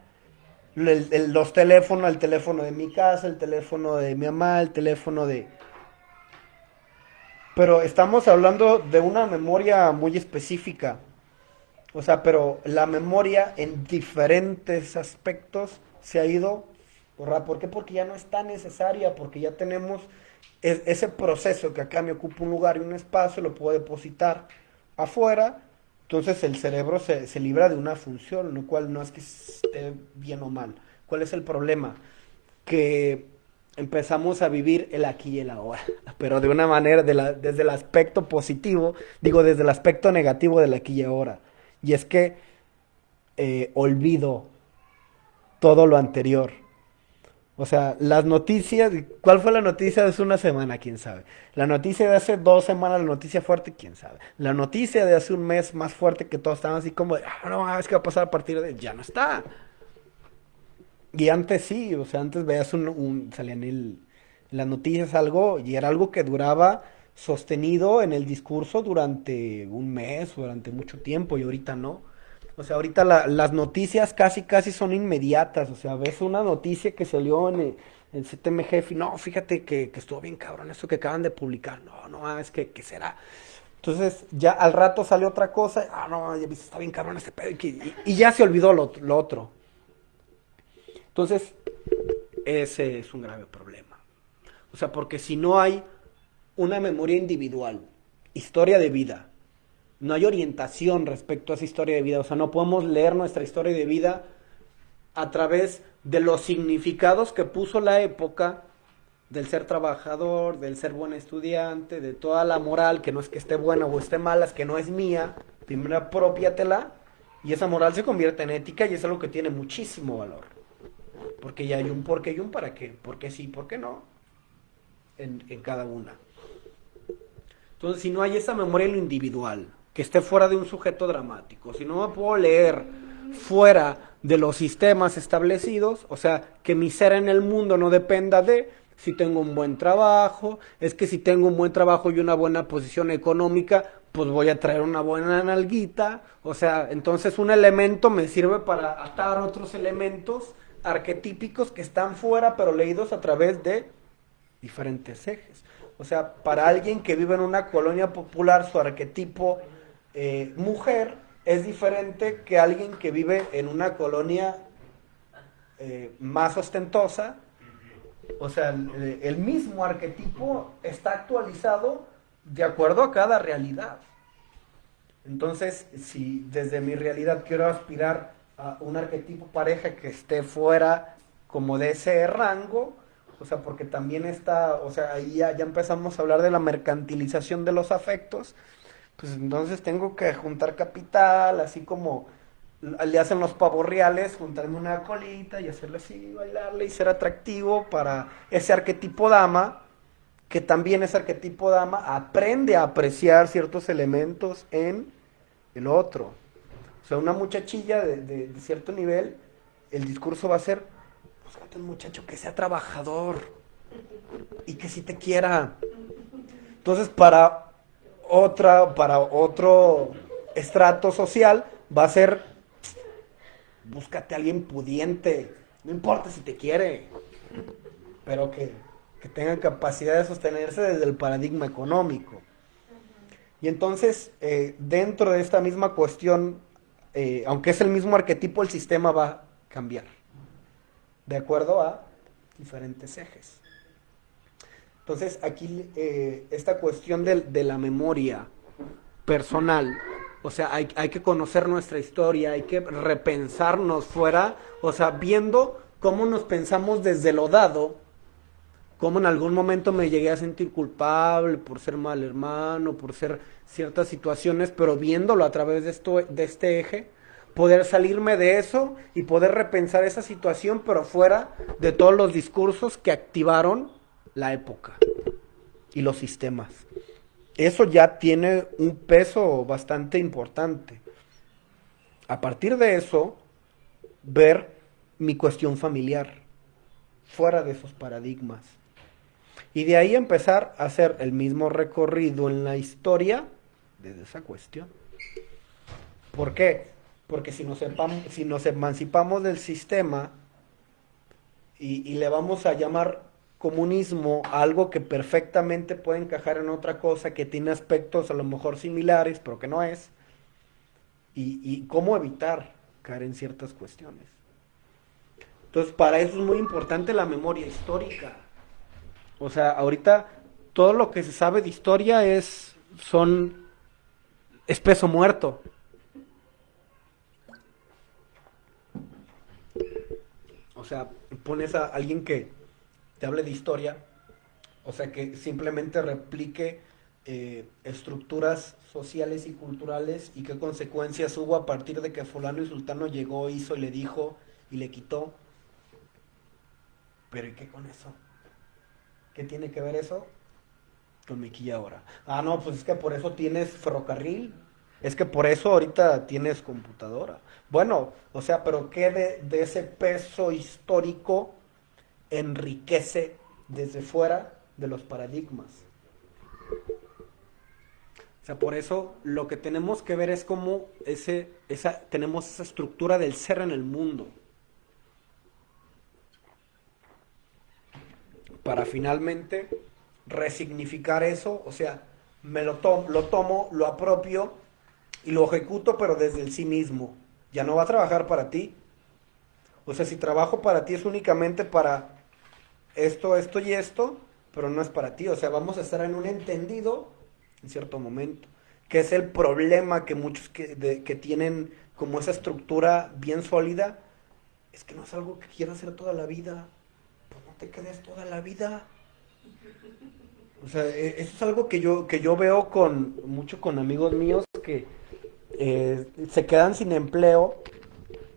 los teléfonos, el teléfono de mi casa, el teléfono de mi mamá, el teléfono de... Pero estamos hablando de una memoria muy específica. O sea, pero la memoria en diferentes aspectos se ha ido, ¿verdad? ¿Por qué? Porque ya no es tan necesaria, porque ya tenemos ese proceso que acá me ocupa un lugar y un espacio, lo puedo depositar afuera, entonces el cerebro se libra de una función, lo cual no es que esté bien o mal. ¿Cuál es el problema? Que empezamos a vivir el aquí y el ahora, pero de una manera, desde el aspecto positivo, digo, desde el aspecto negativo del aquí y ahora. Y es que olvido todo lo anterior. O sea, las noticias, ¿cuál fue la noticia de hace una semana? ¿Quién sabe? La noticia de hace 2 semanas, la noticia fuerte, ¿quién sabe? La noticia de hace un mes más fuerte que todos estaban así como, no, es que va a pasar a partir de, ya no está. Y antes sí, o sea, antes veías salían las noticias algo y era algo que duraba sostenido en el discurso durante un mes o durante mucho tiempo y ahorita no. O sea, ahorita las noticias casi casi son inmediatas, o sea, ves una noticia que salió en CTMG, no, fíjate que estuvo bien cabrón eso que acaban de publicar, no, no, es que será. Entonces ya al rato sale otra cosa, no, ya viste, está bien cabrón ese pedo y ya se olvidó lo otro. Entonces, ese es un grave problema. O sea, porque si no hay una memoria individual, historia de vida, no hay orientación respecto a esa historia de vida. O sea, no podemos leer nuestra historia de vida a través de los significados que puso la época del ser trabajador, del ser buen estudiante, de toda la moral, que no es que esté buena o esté mala, es que no es mía, primero apropiatela, y esa moral se convierte en ética y es algo que tiene muchísimo valor. Porque ya hay un por qué y un para qué. Por qué sí, por qué no. En cada una. Entonces, si no hay esa memoria en lo individual, que esté fuera de un sujeto dramático, si no me puedo leer fuera de los sistemas establecidos, o sea, que mi ser en el mundo no dependa de si tengo un buen trabajo, es que si tengo un buen trabajo y una buena posición económica, pues voy a traer una buena nalguita, o sea, entonces un elemento me sirve para atar otros elementos arquetípicos que están fuera, pero leídos a través de diferentes ejes. O sea, para alguien que vive en una colonia popular, su arquetipo mujer es diferente que alguien que vive en una colonia más ostentosa. O sea, el mismo arquetipo está actualizado de acuerdo a cada realidad. Entonces, si desde mi realidad quiero aspirar a un arquetipo pareja que esté fuera como de ese rango, o sea, porque también está, o sea, ahí ya empezamos a hablar de la mercantilización de los afectos, pues entonces tengo que juntar capital, así como le hacen los pavos reales, juntarme una colita y hacerle así, bailarle y ser atractivo para ese arquetipo dama, que también ese arquetipo dama aprende a apreciar ciertos elementos en el otro. O sea, una muchachilla de cierto nivel, el discurso va a ser, búscate un muchacho que sea trabajador y que sí te quiera. Entonces, para otro estrato social, va a ser, búscate a alguien pudiente, no importa si te quiere, pero que tenga capacidad de sostenerse desde el paradigma económico. Y entonces, dentro de esta misma cuestión, aunque es el mismo arquetipo, el sistema va a cambiar, de acuerdo a diferentes ejes. Entonces, aquí esta cuestión de la memoria personal, o sea, hay que conocer nuestra historia, hay que repensarnos fuera, o sea, viendo cómo nos pensamos desde lo dado, cómo en algún momento me llegué a sentir culpable por ser mal hermano, por ser ciertas situaciones, pero viéndolo a través de este eje, poder salirme de eso y poder repensar esa situación, pero fuera de todos los discursos que activaron la época y los sistemas. Eso ya tiene un peso bastante importante. A partir de eso, ver mi cuestión familiar, fuera de esos paradigmas. Y de ahí empezar a hacer el mismo recorrido en la historia de esa cuestión. ¿Por qué? Porque si nos emancipamos del sistema y le vamos a llamar comunismo a algo que perfectamente puede encajar en otra cosa, que tiene aspectos a lo mejor similares, pero que no es, y cómo evitar caer en ciertas cuestiones. Entonces, para eso es muy importante la memoria histórica. O sea, ahorita todo lo que se sabe de historia es peso muerto. O sea, pones a alguien que te hable de historia, o sea, que simplemente replique estructuras sociales y culturales y qué consecuencias hubo a partir de que fulano y sultano llegó, hizo y le dijo y le quitó. Pero ¿y qué con eso? ¿Qué tiene que ver eso con mi quilla ahora? Ah, no, pues es que por eso tienes ferrocarril. Es que por eso ahorita tienes computadora. Bueno, o sea, pero ¿qué de ese peso histórico enriquece desde fuera de los paradigmas? O sea, por eso lo que tenemos que ver es cómo tenemos esa estructura del ser en el mundo. Para finalmente resignificar eso, o sea, lo tomo, lo apropio y lo ejecuto, pero desde el sí mismo. Ya no va a trabajar para ti. O sea, si trabajo para ti es únicamente para esto y esto, pero no es para ti. O sea, vamos a estar en un entendido en cierto momento. Que es el problema que muchos que tienen como esa estructura bien sólida, es que no es algo que quiero hacer toda la vida. Pues no te quedes toda la vida. O sea, eso es algo que yo veo mucho con amigos míos que se quedan sin empleo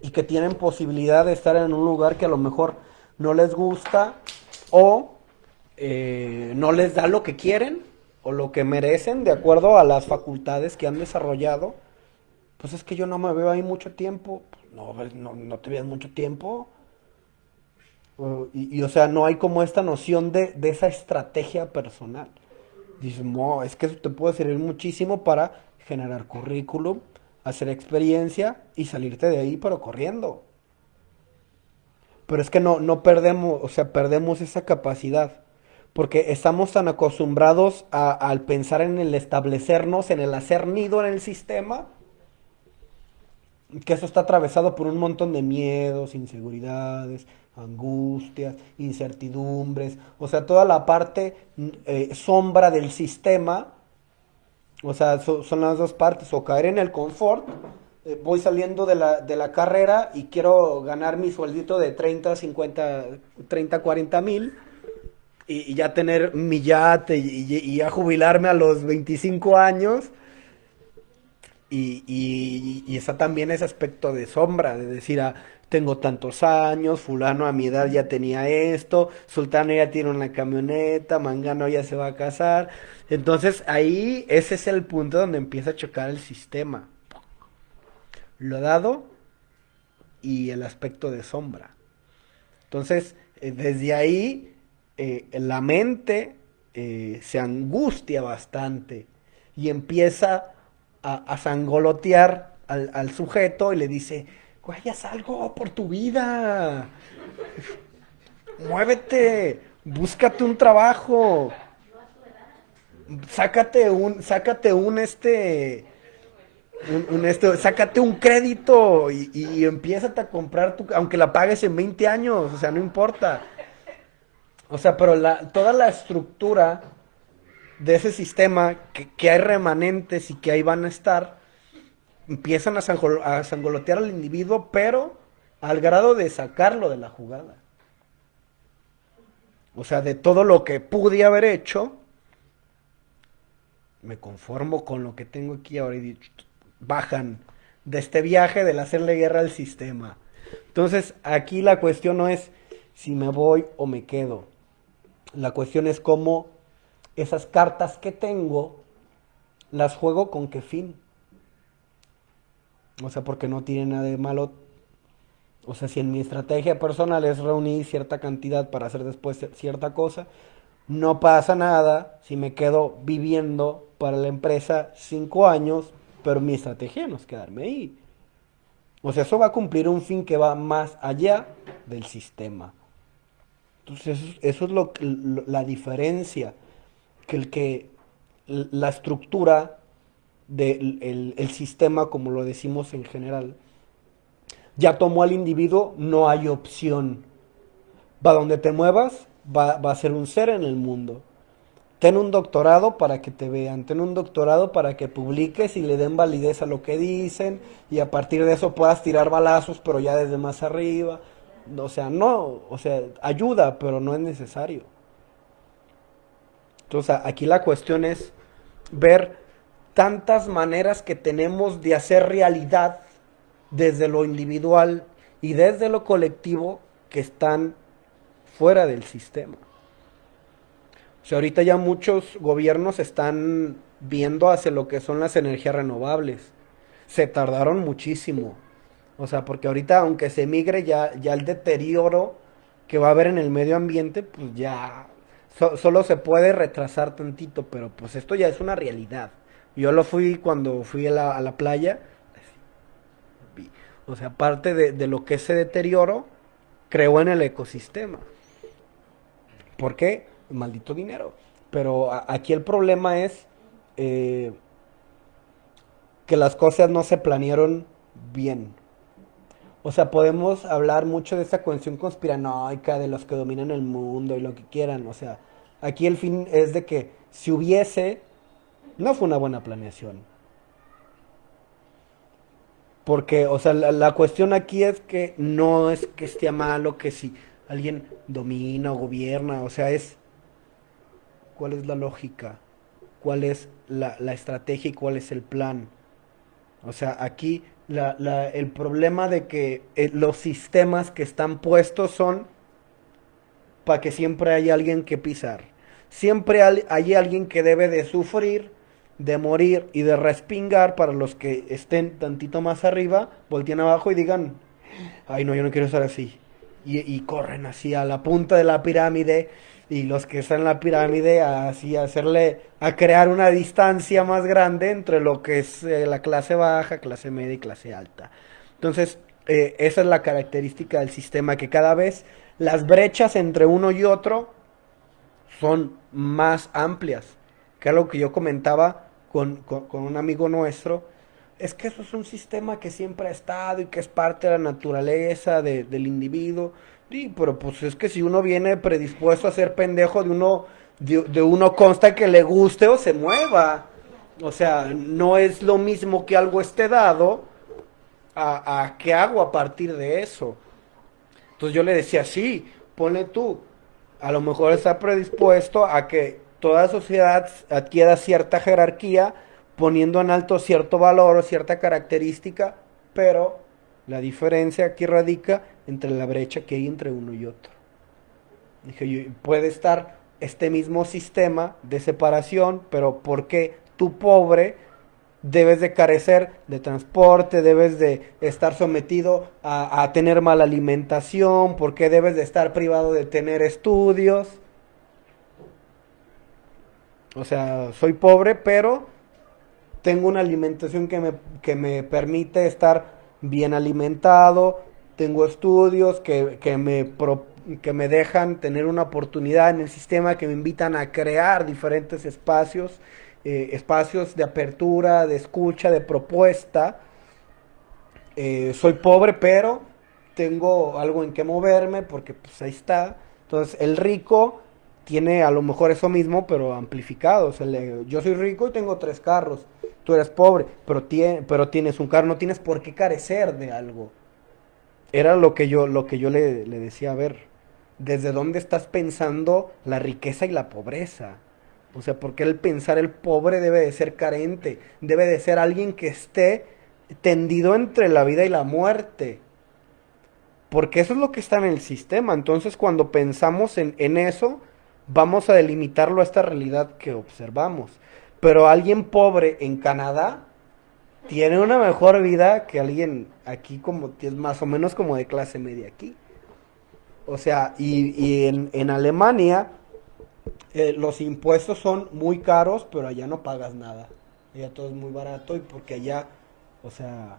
y que tienen posibilidad de estar en un lugar que a lo mejor no les gusta o no les da lo que quieren o lo que merecen de acuerdo a las facultades que han desarrollado. Pues es que yo no me veo ahí mucho tiempo. No, no te veas mucho tiempo. O sea, no hay como esta noción de esa estrategia personal. Dices, no, es que eso te puede servir muchísimo para generar currículum, hacer experiencia y salirte de ahí, pero corriendo. Pero es que no perdemos, o sea, perdemos esa capacidad. Porque estamos tan acostumbrados al pensar en el establecernos, en el hacer nido en el sistema, que eso está atravesado por un montón de miedos, inseguridades, angustias, incertidumbres, o sea, toda la parte sombra del sistema, o sea, son las dos partes, o caer en el confort, voy saliendo de la carrera y quiero ganar mi sueldito de 30, 50, 30, 40 mil, y ya tener mi yate y ya jubilarme a los 25 años. Y está también ese aspecto de sombra, de decir, tengo tantos años, fulano a mi edad ya tenía esto, sultano ya tiene una camioneta, mangano ya se va a casar. Entonces ahí ese es el punto donde empieza a chocar el sistema. Lo dado y el aspecto de sombra. Entonces, desde ahí la mente se angustia bastante y empieza a sangolotear al sujeto y le dice, güey, haz algo por tu vida, muévete, búscate un trabajo, sácate un crédito y empiézate a comprar aunque la pagues en 20 años, o sea, no importa. O sea, pero toda la estructura de ese sistema, que hay remanentes y que ahí van a estar, empiezan a sangolotear al individuo, pero al grado de sacarlo de la jugada. O sea, de todo lo que pude haber hecho, me conformo con lo que tengo aquí ahora y bajan de este viaje del hacerle guerra al sistema. Entonces, aquí la cuestión no es si me voy o me quedo. La cuestión es cómo esas cartas que tengo las juego con qué fin. O sea, porque no tiene nada de malo. O sea, si en mi estrategia personal es reunir cierta cantidad para hacer después cierta cosa, no pasa nada si me quedo viviendo para la empresa 5 años, pero mi estrategia no es quedarme ahí. O sea, eso va a cumplir un fin que va más allá del sistema. Entonces, eso es la diferencia, que la estructura del el sistema, como lo decimos en general, ya tomó al individuo, no hay opción. Va donde te muevas, va a ser un ser en el mundo. Ten un doctorado para que te vean, ten un doctorado para que publiques y le den validez a lo que dicen y a partir de eso puedas tirar balazos, pero ya desde más arriba. O sea, no, o sea, ayuda, pero no es necesario. Entonces, aquí la cuestión es ver tantas maneras que tenemos de hacer realidad desde lo individual y desde lo colectivo que están fuera del sistema. O sea, ahorita ya muchos gobiernos están viendo hacia lo que son las energías renovables. Se tardaron muchísimo. O sea, porque ahorita aunque se migre ya el deterioro que va a haber en el medio ambiente, pues ya solo se puede retrasar tantito, pero pues esto ya es una realidad. Yo lo fui cuando fui a la playa, o sea, parte de lo que es ese deterioro, creó en el ecosistema. ¿Por qué? Maldito dinero. Pero aquí el problema es eh, que las cosas no se planearon bien. O sea, podemos hablar mucho de esa cuestión conspiranoica, de los que dominan el mundo y lo que quieran. O sea, aquí el fin es de que si hubiese, no fue una buena planeación. Porque, o sea, la cuestión aquí es que no es que esté malo, que si alguien domina o gobierna, o sea, es cuál es la lógica, cuál es la estrategia y cuál es el plan. O sea, aquí el problema de que los sistemas que están puestos son para que siempre haya alguien que pisar. Siempre hay alguien que debe de sufrir, de morir y de respingar para los que estén tantito más arriba, volteen abajo y digan, ay no, yo no quiero estar así. Y corren así a la punta de la pirámide y los que están en la pirámide así a hacerle, a crear una distancia más grande entre lo que es la clase baja, clase media y clase alta. Entonces, esa es la característica del sistema, que cada vez las brechas entre uno y otro son más amplias. Que algo que yo comentaba con un amigo nuestro, es que eso es un sistema que siempre ha estado y que es parte de la naturaleza del individuo. Sí, pero pues es que si uno viene predispuesto a ser pendejo, de uno consta que le guste o se mueva. O sea, no es lo mismo que algo esté dado a qué hago a partir de eso. Entonces yo le decía, sí, ponle tú, a lo mejor está predispuesto a que toda sociedad adquiera cierta jerarquía, poniendo en alto cierto valor o cierta característica, pero la diferencia aquí radica entre la brecha que hay entre uno y otro. Dije, puede estar este mismo sistema de separación, pero ¿por qué tú pobre debes de carecer de transporte, debes de estar sometido a tener mala alimentación, porque debes de estar privado de tener estudios? O sea, soy pobre, pero tengo una alimentación que me permite estar bien alimentado, tengo estudios que me dejan tener una oportunidad en el sistema, que me invitan a crear diferentes espacios, espacios de apertura, de escucha, de propuesta. Soy pobre, pero tengo algo en que moverme porque pues ahí está. Entonces el rico tiene a lo mejor eso mismo, pero amplificado. O sea, yo soy rico y tengo 3 carros. Tú eres pobre, pero tienes un carro, no tienes por qué carecer de algo. Era lo que yo le decía, a ver, ¿desde dónde estás pensando la riqueza y la pobreza? O sea, porque el pensar el pobre debe de ser carente, debe de ser alguien que esté tendido entre la vida y la muerte, porque eso es lo que está en el sistema. Entonces, cuando pensamos en eso, vamos a delimitarlo a esta realidad que observamos. Pero alguien pobre en Canadá tiene una mejor vida que alguien aquí como que es más o menos como de clase media aquí. O sea, y en Alemania los impuestos son muy caros, pero allá no pagas nada. Allá todo es muy barato y porque allá, o sea,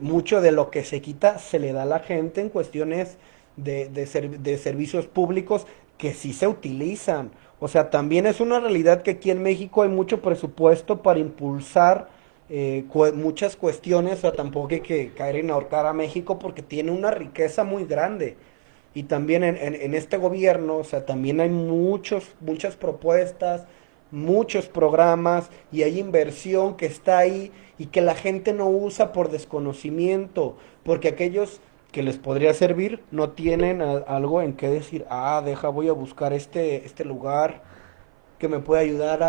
mucho de lo que se quita se le da a la gente en cuestiones de servicios públicos que sí se utilizan. O sea, también es una realidad que aquí en México hay mucho presupuesto para impulsar muchas cuestiones. O sea, tampoco hay que caer en ahorcar a México porque tiene una riqueza muy grande. Y también en este gobierno, o sea, también hay muchas propuestas, muchos programas y hay inversión que está ahí y que la gente no usa por desconocimiento, porque aquellos que les podría servir no tienen algo en qué decir, voy a buscar este lugar que me puede ayudar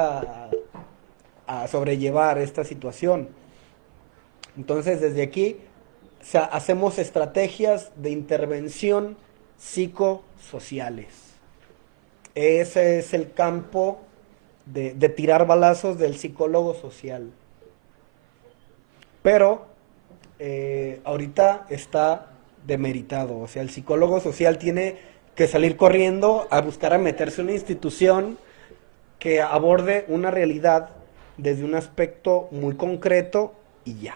a sobrellevar esta situación. Entonces, desde aquí, o sea, hacemos estrategias de intervención psicosociales. Ese es el campo de tirar balazos del psicólogo social. Pero ahorita está demeritado. O sea, el psicólogo social tiene que salir corriendo a buscar a meterse en una institución que aborde una realidad desde un aspecto muy concreto y ya.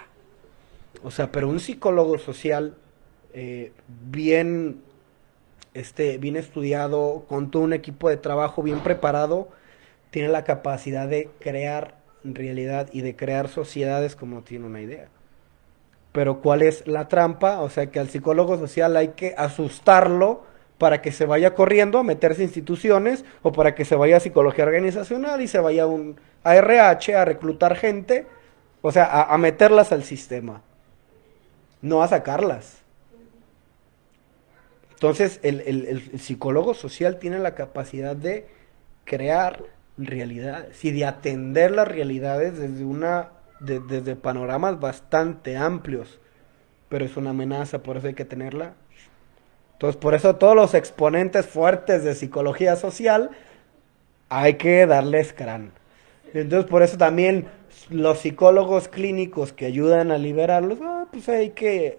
O sea, pero un psicólogo social bien, bien estudiado, con todo un equipo de trabajo bien preparado, tiene la capacidad de crear realidad y de crear sociedades como tiene una idea. Pero ¿cuál es la trampa? O sea, que al psicólogo social hay que asustarlo para que se vaya corriendo a meterse en instituciones o para que se vaya a psicología organizacional y se vaya a RH a reclutar gente, o sea, a meterlas al sistema, no a sacarlas. Entonces, el psicólogo social tiene la capacidad de crear realidades y de atender las realidades desde panoramas bastante amplios, pero es una amenaza, por eso hay que tenerla. Entonces, por eso todos los exponentes fuertes de psicología social hay que darles crán. Entonces, por eso también los psicólogos clínicos que ayudan a liberarlos, pues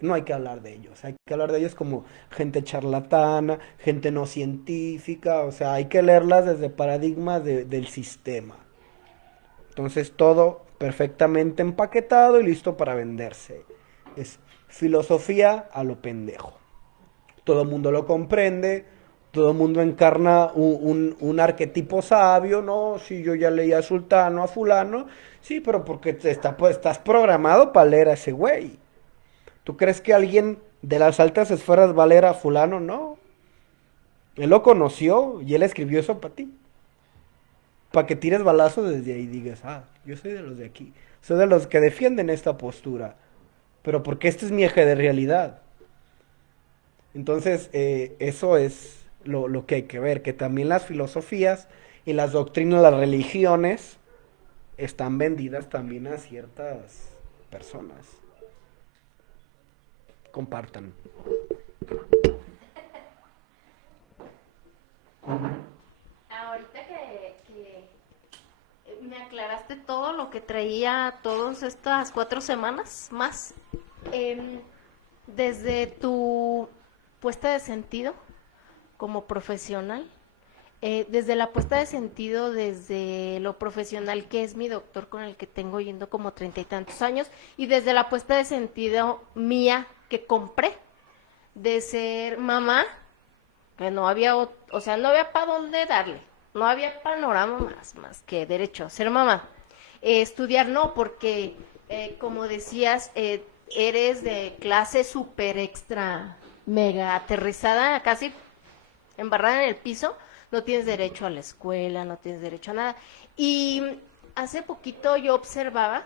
no hay que hablar de ellos. Hay que hablar de ellos como gente charlatana, gente no científica, o sea, hay que leerlas desde paradigmas del sistema. Entonces, todo perfectamente empaquetado y listo para venderse. Es filosofía a lo pendejo. Todo el mundo lo comprende, todo el mundo encarna un arquetipo sabio, ¿no? Si yo ya leí a Sultano, a fulano, sí, pero porque pues, estás programado para leer a ese güey. ¿Tú crees que alguien de las altas esferas va a leer a fulano? No. Él lo conoció y él escribió eso para ti. Para que tires balazo desde ahí y digas, yo soy de los de aquí. Soy de los que defienden esta postura. Pero porque este es mi eje de realidad. Entonces, eso es lo que hay que ver, que también las filosofías y las doctrinas, las religiones, están vendidas también a ciertas personas. Compartan. Ahorita que me aclaraste todo lo que traía todas estas 4 semanas más, desde tu puesta de sentido como profesional, desde la puesta de sentido, desde lo profesional que es mi doctor con el que tengo yendo como 30 y tantos años, y desde la puesta de sentido mía que compré de ser mamá, que no había, o sea, no había para dónde darle, no había panorama más que derecho a ser mamá. Estudiar no, porque como decías, eres de clase súper extra, mega aterrizada, casi embarrada en el piso, no tienes derecho a la escuela, no tienes derecho a nada. Y hace poquito yo observaba,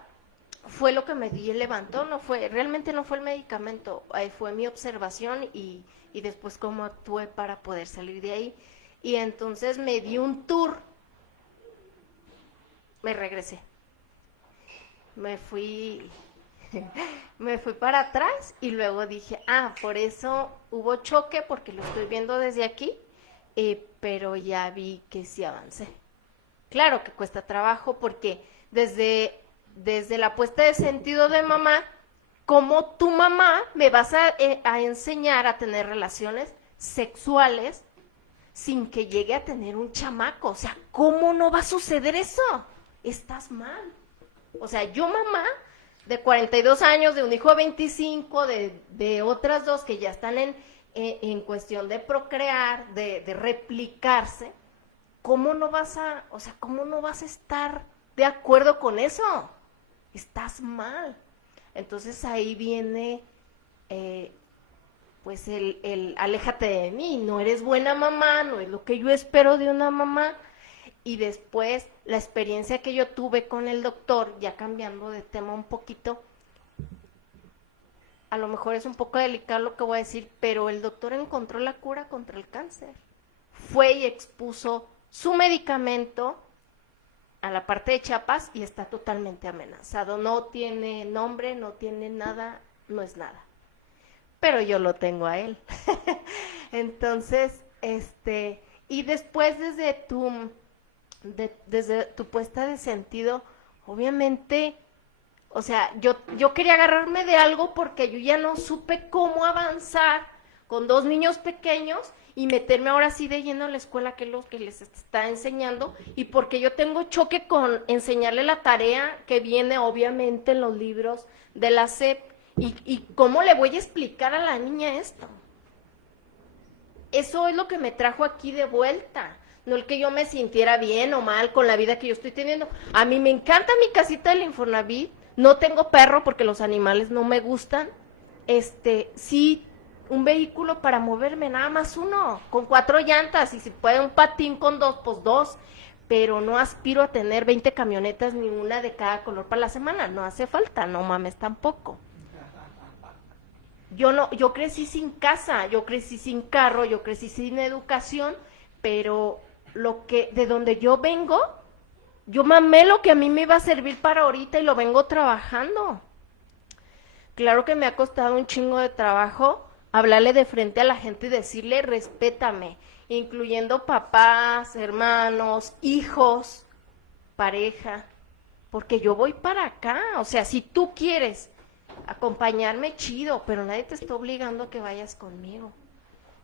fue lo que me di el levantón, realmente no fue el medicamento, fue mi observación y después cómo actué para poder salir de ahí. Y entonces me di un tour, me regresé, me fui, me fui para atrás y luego dije, por eso hubo choque porque lo estoy viendo desde aquí, pero ya vi que sí avancé. Claro que cuesta trabajo porque desde la puesta de sentido de mamá, como tu mamá me vas a enseñar a tener relaciones sexuales sin que llegue a tener un chamaco. O sea, ¿cómo no va a suceder eso? Estás mal. O sea, yo mamá de 42 años, de un hijo de 25, de otras dos que ya están en cuestión de procrear, de replicarse, ¿cómo no vas a estar de acuerdo con eso? Estás mal. Entonces ahí viene pues el aléjate de mí, no eres buena mamá, no es lo que yo espero de una mamá. Y después la experiencia que yo tuve con el doctor, ya cambiando de tema un poquito, a lo mejor es un poco delicado lo que voy a decir, pero el doctor encontró la cura contra el cáncer. Fue y expuso su medicamento a la parte de Chiapas y está totalmente amenazado. No tiene nombre, no tiene nada, no es nada. Pero yo lo tengo a él. Entonces, y después desde tu puesta de sentido, obviamente, o sea, yo quería agarrarme de algo porque yo ya no supe cómo avanzar con 2 niños pequeños y meterme ahora sí de lleno a la escuela, que es lo que les está enseñando, y porque yo tengo choque con enseñarle la tarea que viene obviamente en los libros de la SEP, y cómo le voy a explicar a la niña esto. Eso es lo que me trajo aquí de vuelta, no el que yo me sintiera bien o mal con la vida que yo estoy teniendo. A mí me encanta mi casita del Infonavit, no tengo perro porque los animales no me gustan, sí, un vehículo para moverme, nada más uno, con 4 llantas, y si puede un patín con 2, pues 2, pero no aspiro a tener 20 camionetas ni una de cada color para la semana, no hace falta, no mames tampoco. Yo crecí sin casa, yo crecí sin carro, yo crecí sin educación, pero de donde yo vengo, yo mamé lo que a mí me iba a servir para ahorita y lo vengo trabajando. Claro que me ha costado un chingo de trabajo hablarle de frente a la gente y decirle respétame, incluyendo papás, hermanos, hijos, pareja, porque yo voy para acá, o sea, si tú quieres acompañarme, chido, pero nadie te está obligando a que vayas conmigo.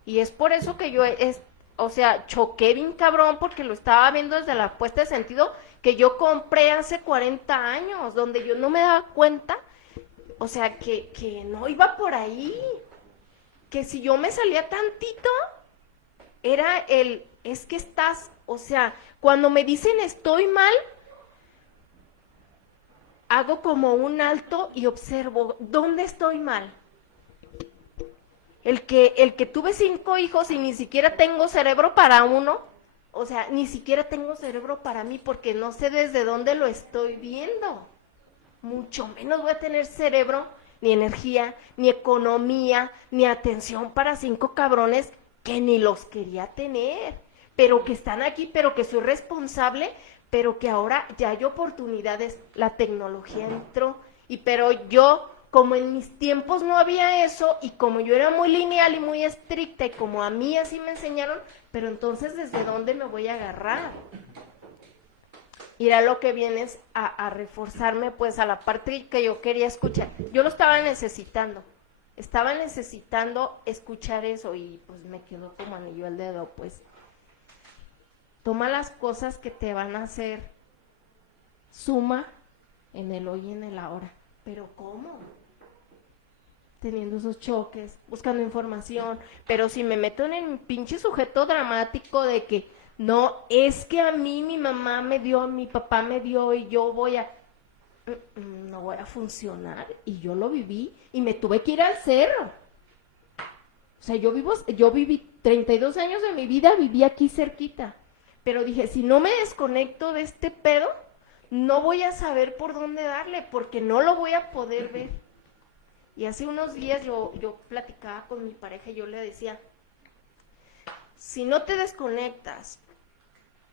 Y es por eso que o sea, choqué bien cabrón porque lo estaba viendo desde la puesta de sentido que yo compré hace 40 años, donde yo no me daba cuenta, o sea, que no iba por ahí, que si yo me salía tantito, es que estás, o sea, cuando me dicen estoy mal, hago como un alto y observo, ¿dónde estoy mal? El que tuve 5 hijos y ni siquiera tengo cerebro para uno, o sea, ni siquiera tengo cerebro para mí porque no sé desde dónde lo estoy viendo. Mucho menos voy a tener cerebro, ni energía, ni economía, ni atención para 5 cabrones que ni los quería tener, pero que están aquí, pero que soy responsable, pero que ahora ya hay oportunidades, la tecnología entró, pero yo, como en mis tiempos no había eso, y como yo era muy lineal y muy estricta, y como a mí así me enseñaron, pero entonces ¿desde dónde me voy a agarrar? Y era lo que vienes a reforzarme, pues, a la parte que yo quería escuchar. Yo lo estaba necesitando escuchar eso, y pues me quedó como anillo al dedo, pues. Toma las cosas que te van a hacer suma en el hoy y en el ahora. ¿Pero cómo? Teniendo esos choques, buscando información, pero si me meto en el pinche sujeto dramático de que no, es que a mí mi mamá me dio, mi papá me dio y yo no voy a funcionar, y yo lo viví y me tuve que ir al cerro. O sea, yo viví 32 años de mi vida, viví aquí cerquita, pero dije, si no me desconecto de este pedo, no voy a saber por dónde darle, porque no lo voy a poder ver. Y hace unos días yo platicaba con mi pareja y yo le decía, si no te desconectas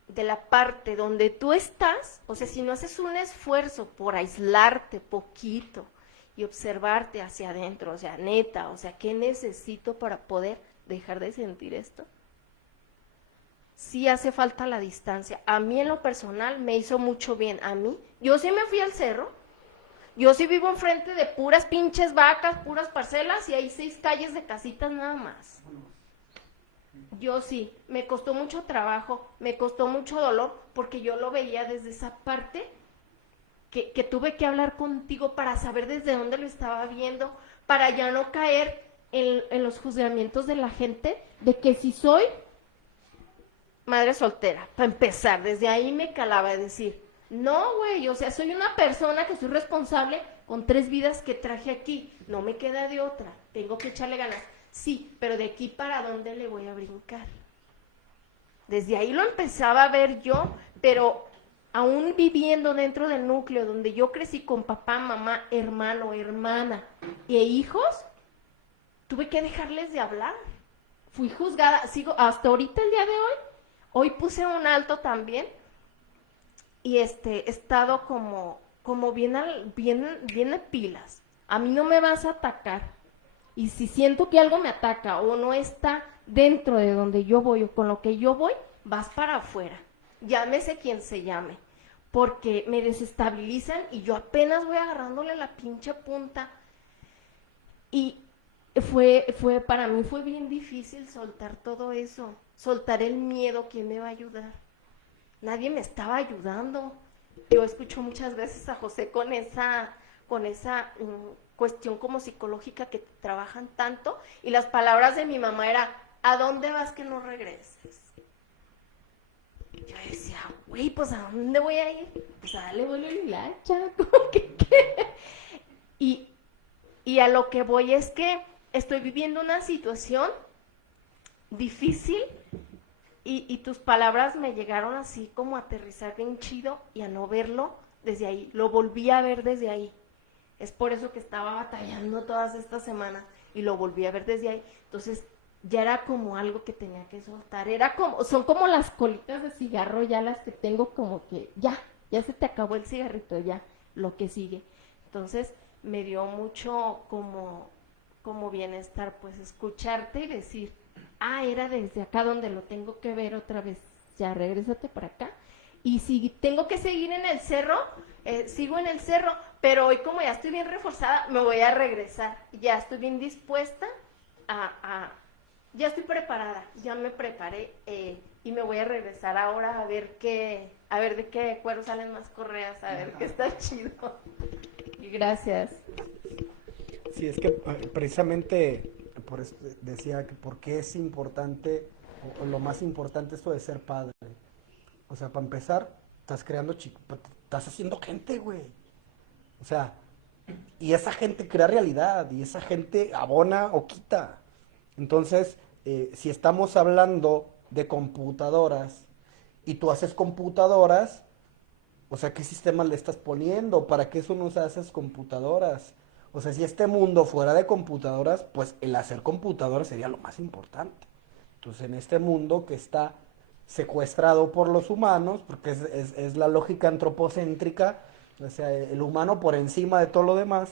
de la parte donde tú estás, o sea, si no haces un esfuerzo por aislarte poquito y observarte hacia adentro, o sea, neta, o sea, ¿qué necesito para poder dejar de sentir esto? Sí hace falta la distancia. A mí en lo personal me hizo mucho bien. A mí, yo sí me fui al cerro, yo sí vivo enfrente de puras pinches vacas, puras parcelas, y hay 6 calles de casitas nada más. Yo sí, me costó mucho trabajo, me costó mucho dolor, porque yo lo veía desde esa parte que tuve que hablar contigo para saber desde dónde lo estaba viendo, para ya no caer en los juzgamientos de la gente, de que si soy madre soltera, para empezar, desde ahí me calaba de decir, no, güey, o sea, soy una persona que soy responsable con 3 vidas que traje aquí, no me queda de otra, tengo que echarle ganas. Sí, pero de aquí para dónde le voy a brincar. Desde ahí lo empezaba a ver yo, pero aún viviendo dentro del núcleo donde yo crecí con papá, mamá, hermano, hermana e hijos, tuve que dejarles de hablar. Fui juzgada, sigo hasta ahorita el día de hoy. Hoy puse un alto también y he estado como bien en pilas. A mí no me vas a atacar. Y si siento que algo me ataca o no está dentro de donde yo voy o con lo que yo voy, vas para afuera. Llámese quien se llame. Porque me desestabilizan y yo apenas voy agarrándole la pinche punta. Y para mí fue bien difícil soltar todo eso. Soltar el miedo, ¿quién me va a ayudar? Nadie me estaba ayudando. Yo escucho muchas veces a José con esa cuestión como psicológica que trabajan tanto, y las palabras de mi mamá era, ¿a dónde vas que no regreses? Yo decía, güey, pues ¿a dónde voy a ir? Pues a darle vuelo a la hilacha, como que qué. Y, y a lo que voy es que estoy viviendo una situación difícil y tus palabras me llegaron así como a aterrizar bien chido y a no verlo desde ahí. Lo volví a ver desde ahí. Es por eso que estaba batallando todas estas semanas y lo volví a ver desde ahí. Entonces ya era como algo que tenía que soltar. Son como las colitas de cigarro ya las que tengo como que ya se te acabó el cigarrito, ya lo que sigue. Entonces me dio mucho como bienestar pues escucharte y decir, era desde acá donde lo tengo que ver otra vez, ya regrésate para acá. Y si tengo que seguir en el cerro, sigo en el cerro, pero hoy como ya estoy bien reforzada, me voy a regresar. Ya estoy bien dispuesta ya estoy preparada, ya me preparé y me voy a regresar ahora a ver de qué cuero salen más correas, a ver qué está chido. Y gracias. Sí, es que precisamente por eso decía que por qué es importante, o lo más importante esto de ser padre. O sea, para empezar, estás creando estás haciendo gente, güey. O sea, y esa gente crea realidad, y esa gente abona o quita. Entonces, si estamos hablando de computadoras, y tú haces computadoras, o sea, ¿qué sistemas le estás poniendo? ¿Para qué eso nos haces computadoras? O sea, si este mundo fuera de computadoras, pues el hacer computadoras sería lo más importante. Entonces, en este mundo que está secuestrado por los humanos, porque es la lógica antropocéntrica, o sea, el humano por encima de todo lo demás,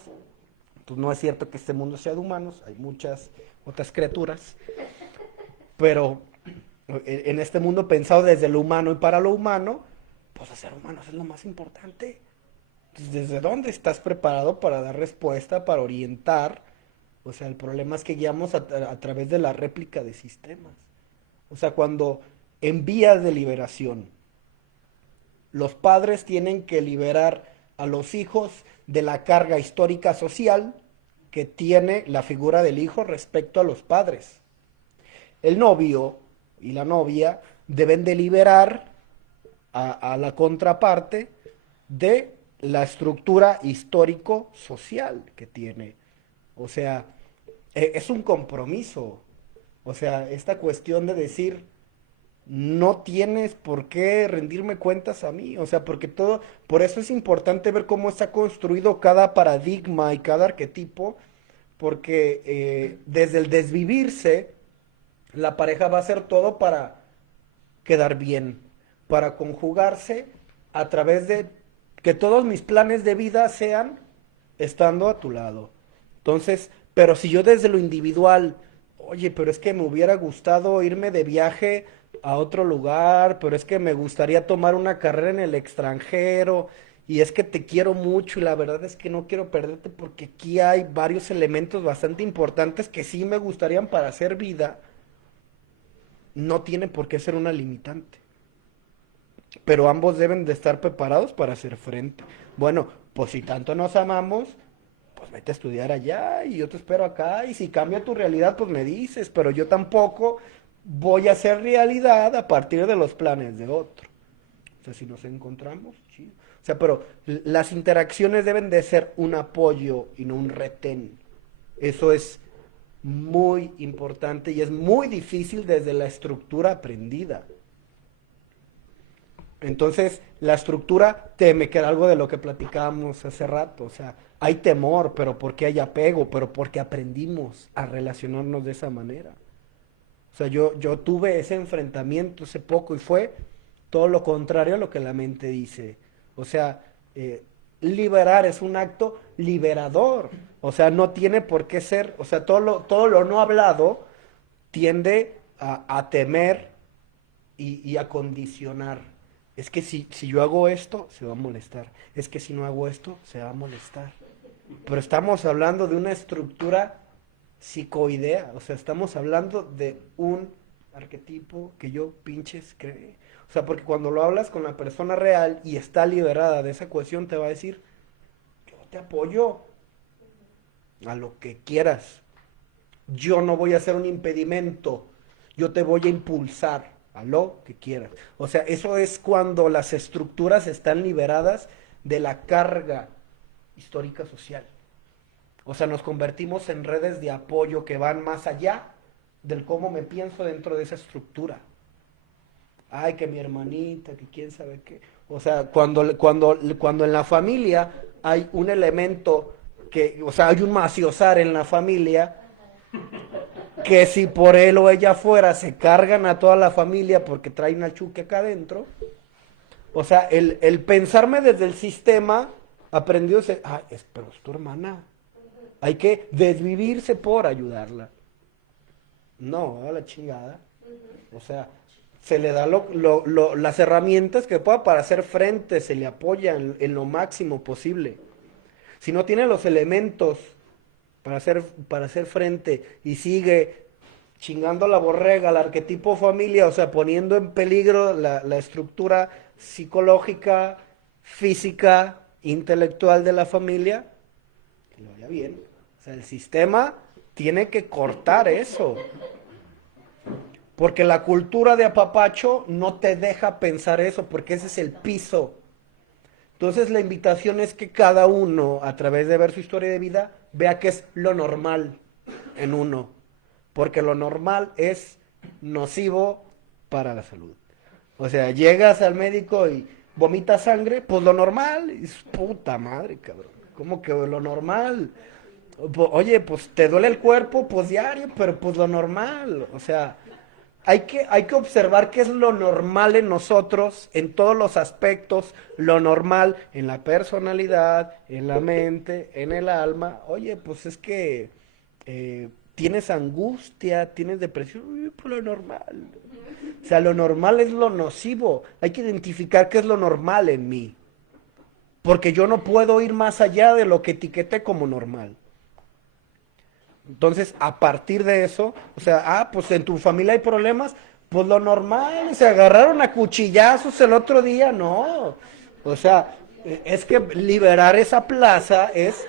pues no es cierto que este mundo sea de humanos, hay muchas otras criaturas, pero en este mundo pensado desde lo humano y para lo humano, pues hacer humanos es lo más importante. Entonces, ¿desde dónde estás preparado para dar respuesta, para orientar? O sea, el problema es que guiamos a través de la réplica de sistemas. O sea, cuando en vías de liberación, los padres tienen que liberar a los hijos de la carga histórica social que tiene la figura del hijo respecto a los padres. El novio y la novia deben de liberar a la contraparte de la estructura histórico-social que tiene. O sea, es un compromiso. O sea, esta cuestión de decir, no tienes por qué rendirme cuentas a mí. O sea, porque por eso es importante ver cómo está construido cada paradigma y cada arquetipo, porque desde el desvivirse, la pareja va a hacer todo para quedar bien, para conjugarse a través de que todos mis planes de vida sean estando a tu lado. Entonces, pero si yo desde lo individual, oye, pero es que me hubiera gustado irme de viaje a otro lugar, pero es que me gustaría tomar una carrera en el extranjero, y es que te quiero mucho y la verdad es que no quiero perderte porque aquí hay varios elementos bastante importantes que sí me gustarían para hacer vida, no tiene por qué ser una limitante. Pero ambos deben de estar preparados para hacer frente. Bueno, pues si tanto nos amamos, pues vete a estudiar allá y yo te espero acá. Y si cambia tu realidad, pues me dices, pero yo tampoco voy a hacer realidad a partir de los planes de otro. O sea, si nos encontramos, chido. O sea, pero las interacciones deben de ser un apoyo y no un retén. Eso es muy importante y es muy difícil desde la estructura aprendida. Entonces, la estructura teme, que era algo de lo que platicábamos hace rato. O sea, hay temor, pero porque hay apego, pero porque aprendimos a relacionarnos de esa manera. O sea, yo tuve ese enfrentamiento hace poco y fue todo lo contrario a lo que la mente dice. O sea, liberar es un acto liberador. O sea, no tiene por qué ser, o sea, todo lo no hablado tiende a temer y a condicionar. Es que si yo hago esto, se va a molestar. Es que si no hago esto, se va a molestar. Pero estamos hablando de una estructura psicoidea. O sea, estamos hablando de un arquetipo que yo pinches cree. O sea, porque cuando lo hablas con la persona real y está liberada de esa cohesión, te va a decir, yo te apoyo a lo que quieras. Yo no voy a ser un impedimento. Yo te voy a impulsar a lo que quieras. O sea, eso es cuando las estructuras están liberadas de la carga histórica social. O sea, nos convertimos en redes de apoyo que van más allá del cómo me pienso dentro de esa estructura. Ay, que mi hermanita, que quién sabe qué. O sea, cuando en la familia hay un elemento que, o sea, hay un maciosar en la familia, que si por él o ella fuera se cargan a toda la familia porque traen al chuque acá adentro. O sea, el pensarme desde el sistema aprendió a ser, pero es tu hermana. Hay que desvivirse por ayudarla. No, a la chingada. O sea, se le da las herramientas que pueda para hacer frente, se le apoya en lo máximo posible. Si no tiene los elementos para hacer frente y sigue chingando la borrega, el arquetipo familia, o sea, poniendo en peligro la estructura psicológica, física, intelectual de la familia, que le vaya bien. O sea, el sistema tiene que cortar eso. Porque la cultura de apapacho no te deja pensar eso, porque ese es el piso. Entonces la invitación es que cada uno, a través de ver su historia de vida, vea qué es lo normal en uno. Porque lo normal es nocivo para la salud. O sea, llegas al médico y vomitas sangre, pues lo normal es puta madre, cabrón. ¿Cómo que lo normal? Oye, pues te duele el cuerpo, pues diario, pero pues lo normal. O sea, hay que observar qué es lo normal en nosotros, en todos los aspectos, lo normal en la personalidad, en la mente, en el alma. Oye, pues es que tienes angustia, tienes depresión, oye, pues lo normal. O sea, lo normal es lo nocivo. Hay que identificar qué es lo normal en mí. Porque yo no puedo ir más allá de lo que etiqueté como normal. Entonces, a partir de eso, o sea, pues en tu familia hay problemas, pues lo normal, se agarraron a cuchillazos el otro día, no. O sea, es que liberar esa plaza es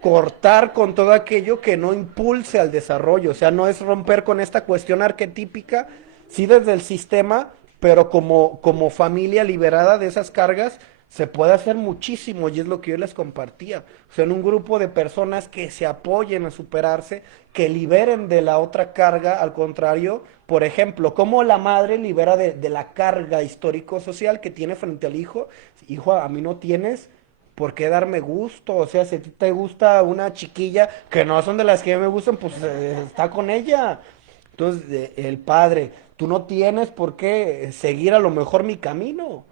cortar con todo aquello que no impulse al desarrollo, o sea, no es romper con esta cuestión arquetípica, sí desde el sistema, pero como familia liberada de esas cargas, se puede hacer muchísimo y es lo que yo les compartía. O sea, en un grupo de personas que se apoyen a superarse, que liberen de la otra carga, al contrario, por ejemplo, cómo la madre libera de la carga histórico-social que tiene frente al hijo. Hijo, a mí no tienes por qué darme gusto. O sea, si a ti te gusta una chiquilla que no son de las que me gustan, pues está con ella. Entonces, el padre, tú no tienes por qué seguir a lo mejor mi camino.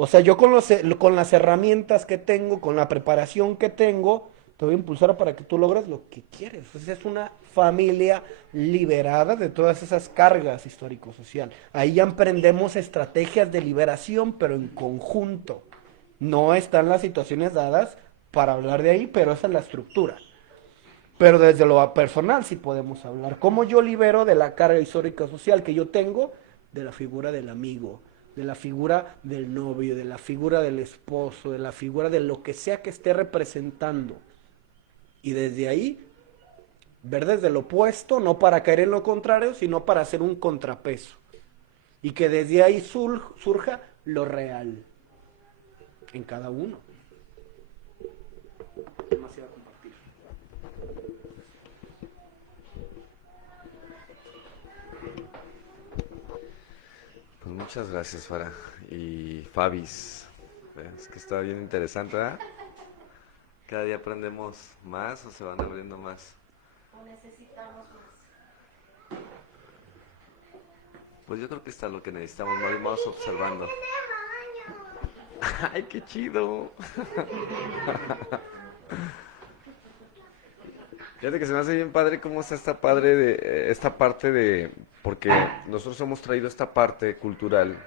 O sea, yo con las herramientas que tengo, con la preparación que tengo, te voy a impulsar para que tú logres lo que quieres. Entonces es una familia liberada de todas esas cargas histórico-social. Ahí ya emprendemos estrategias de liberación, pero en conjunto. No están las situaciones dadas para hablar de ahí, pero esa es la estructura. Pero desde lo personal sí podemos hablar. ¿Cómo yo libero de la carga histórica social que yo tengo? De la figura del amigo, de la figura del novio, de la figura del esposo, de la figura de lo que sea que esté representando. Y desde ahí, ver desde lo opuesto, no para caer en lo contrario, sino para hacer un contrapeso. Y que desde ahí surja lo real en cada uno. Demasiado compartir. Pues muchas gracias, Farah. Y Fabis. Es que está bien interesante, ¿verdad? Cada día aprendemos más o se van abriendo más. O necesitamos más. Pues yo creo que está lo que necesitamos, ¿no? Y vamos observando. ¡Ay, qué chido! Fíjate que se me hace bien padre cómo está esta parte de porque nosotros hemos traído esta parte cultural,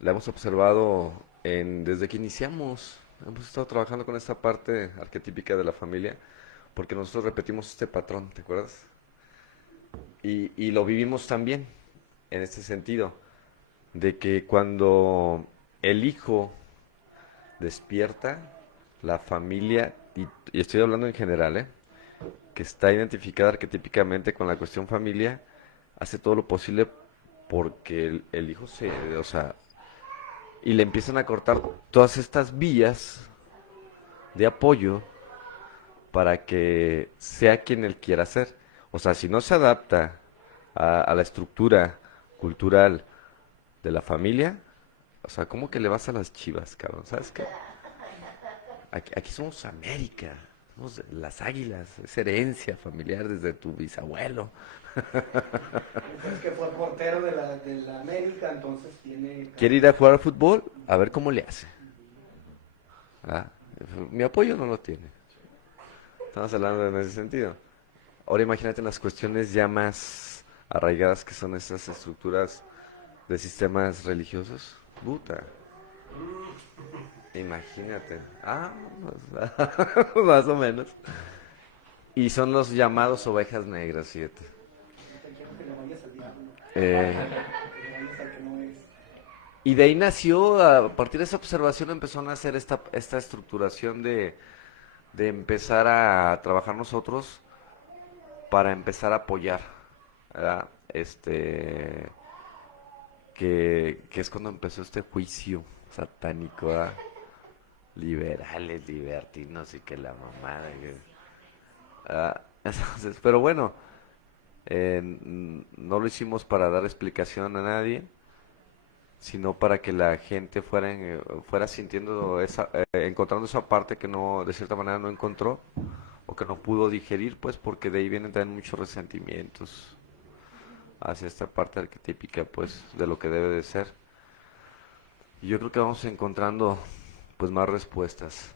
la hemos observado desde que iniciamos, hemos estado trabajando con esta parte arquetípica de la familia, porque nosotros repetimos este patrón, ¿te acuerdas? Y lo vivimos también, en este sentido, de que cuando el hijo despierta, la familia, y estoy hablando en general, que está identificada arquetípicamente con la cuestión familia, hace todo lo posible porque el hijo o sea, y le empiezan a cortar todas estas vías de apoyo para que sea quien él quiera ser. O sea, si no se adapta a la estructura cultural de la familia, o sea, ¿cómo que le vas a las Chivas, cabrón? ¿Sabes qué? Aquí somos América, somos las Águilas, es herencia familiar desde tu bisabuelo. Es que fue portero de la América, entonces tiene... ¿Quiere ir a jugar al fútbol? A ver cómo le hace. Ah, mi apoyo no lo tiene. Estamos hablando en ese sentido. Ahora imagínate las cuestiones ya más arraigadas que son esas estructuras de sistemas religiosos. Puta. Imagínate. Más o menos. Y son los llamados ovejas negras, fíjate. Y de ahí nació, a partir de esa observación empezó a nacer esta estructuración de empezar a trabajar nosotros para empezar a apoyar, ¿verdad? Que es cuando empezó este juicio satánico, ¿verdad? Liberales, libertinos y que la mamada. Entonces, pero bueno, no lo hicimos para dar explicación a nadie, sino para que la gente fuera sintiendo encontrando esa parte que no, de cierta manera no encontró, o que no pudo digerir, pues porque de ahí vienen también muchos resentimientos hacia esta parte arquetípica, pues, de lo que debe de ser. Y yo creo que vamos encontrando, pues, más respuestas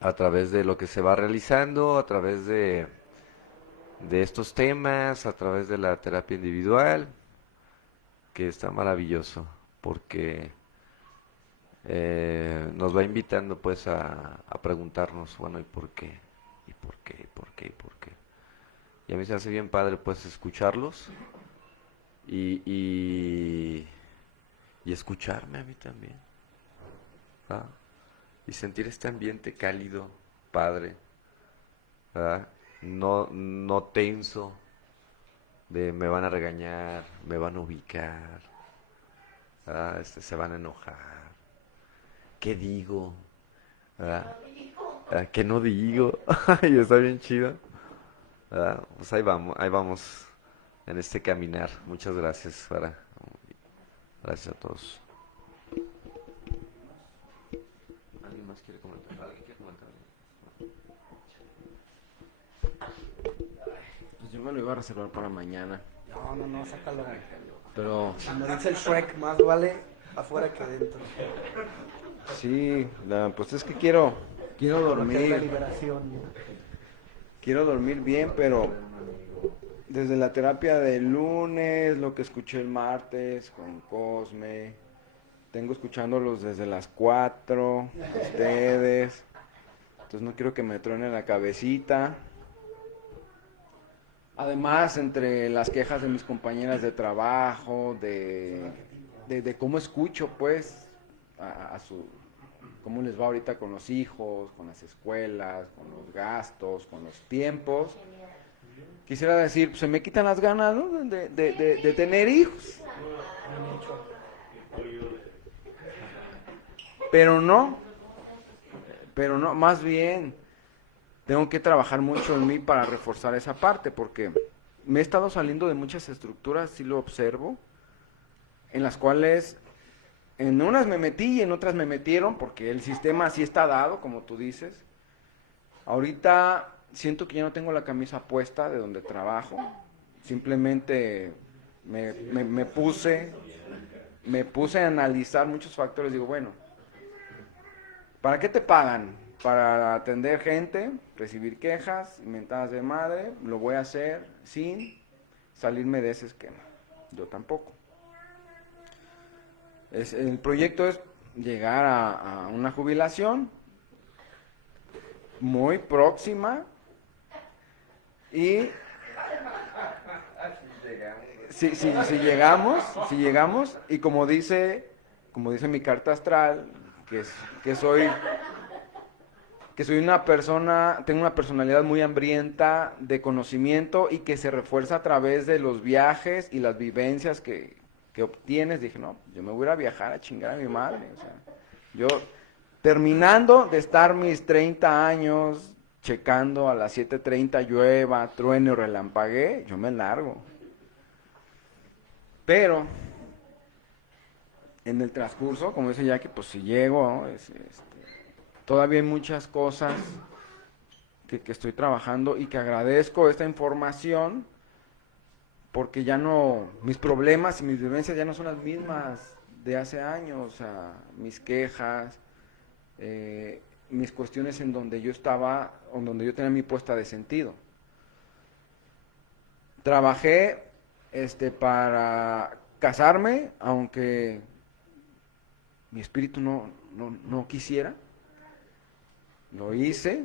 a través de lo que se va realizando, a través de estos temas, a través de la terapia individual, que está maravilloso, porque nos va invitando, pues, a preguntarnos, bueno, ¿y por qué? ¿Y por qué? ¿Y por qué? ¿Y por qué? Y a mí se hace bien padre, pues, escucharlos y, y, y escucharme a mí también, ¿verdad? Y sentir este ambiente cálido, padre, ¿verdad? No tenso, de me van a regañar, me van a ubicar, ¿verdad? Se van a enojar. ¿Qué digo? ¿Verdad? ¿Qué no digo? Y está bien chido. Pues ahí vamos en este caminar. Muchas gracias, Sara. Gracias a todos. ¿Alguien más quiere comentar? ¿Alguien quiere comentar? Pues yo me lo iba a reservar para mañana. No, sácalo. Pero Como dice el Shrek, más vale afuera que dentro. sí, pues es que quiero Lo que es la dormir. liberación. Quiero dormir bien, pero desde la terapia del lunes, lo que escuché el martes con Cosme, tengo escuchándolos desde las 4, ustedes. Entonces no quiero que me truene la cabecita. Además, entre las quejas de mis compañeras de trabajo, de cómo escucho, pues, cómo les va ahorita con los hijos, con las escuelas, con los gastos, con los tiempos. Quisiera decir, pues, se me quitan las ganas, ¿no? de tener hijos. Pero no, más bien tengo que trabajar mucho en mí para reforzar esa parte, porque me he estado saliendo de muchas estructuras, sí lo observo, en las cuales en unas me metí y en otras me metieron, porque el sistema así está dado, como tú dices. Ahorita siento que ya no tengo la camisa puesta de donde trabajo, simplemente me puse a analizar muchos factores, digo, bueno, ¿para qué te pagan? Para atender gente, recibir quejas, mentadas de madre, lo voy a hacer sin salirme de ese esquema. Yo tampoco. El proyecto es llegar a una jubilación muy próxima y si llegamos y como dice mi carta astral, que soy una persona, tengo una personalidad muy hambrienta de conocimiento y que se refuerza a través de los viajes y las vivencias que obtienes. Dije, no, yo me voy a ir a viajar a chingar a mi madre. O sea, yo terminando de estar mis 30 años checando a las 7:30 llueva, truene o relampaguee, yo me largo. Pero en el transcurso, como dice Jackie, pues si llego, ¿no? Todavía hay muchas cosas que estoy trabajando y que agradezco esta información porque ya no, mis problemas y mis vivencias ya no son las mismas de hace años, o sea, mis quejas, mis cuestiones en donde yo estaba, en donde yo tenía mi puesta de sentido. Trabajé para casarme, aunque mi espíritu no quisiera. Lo hice.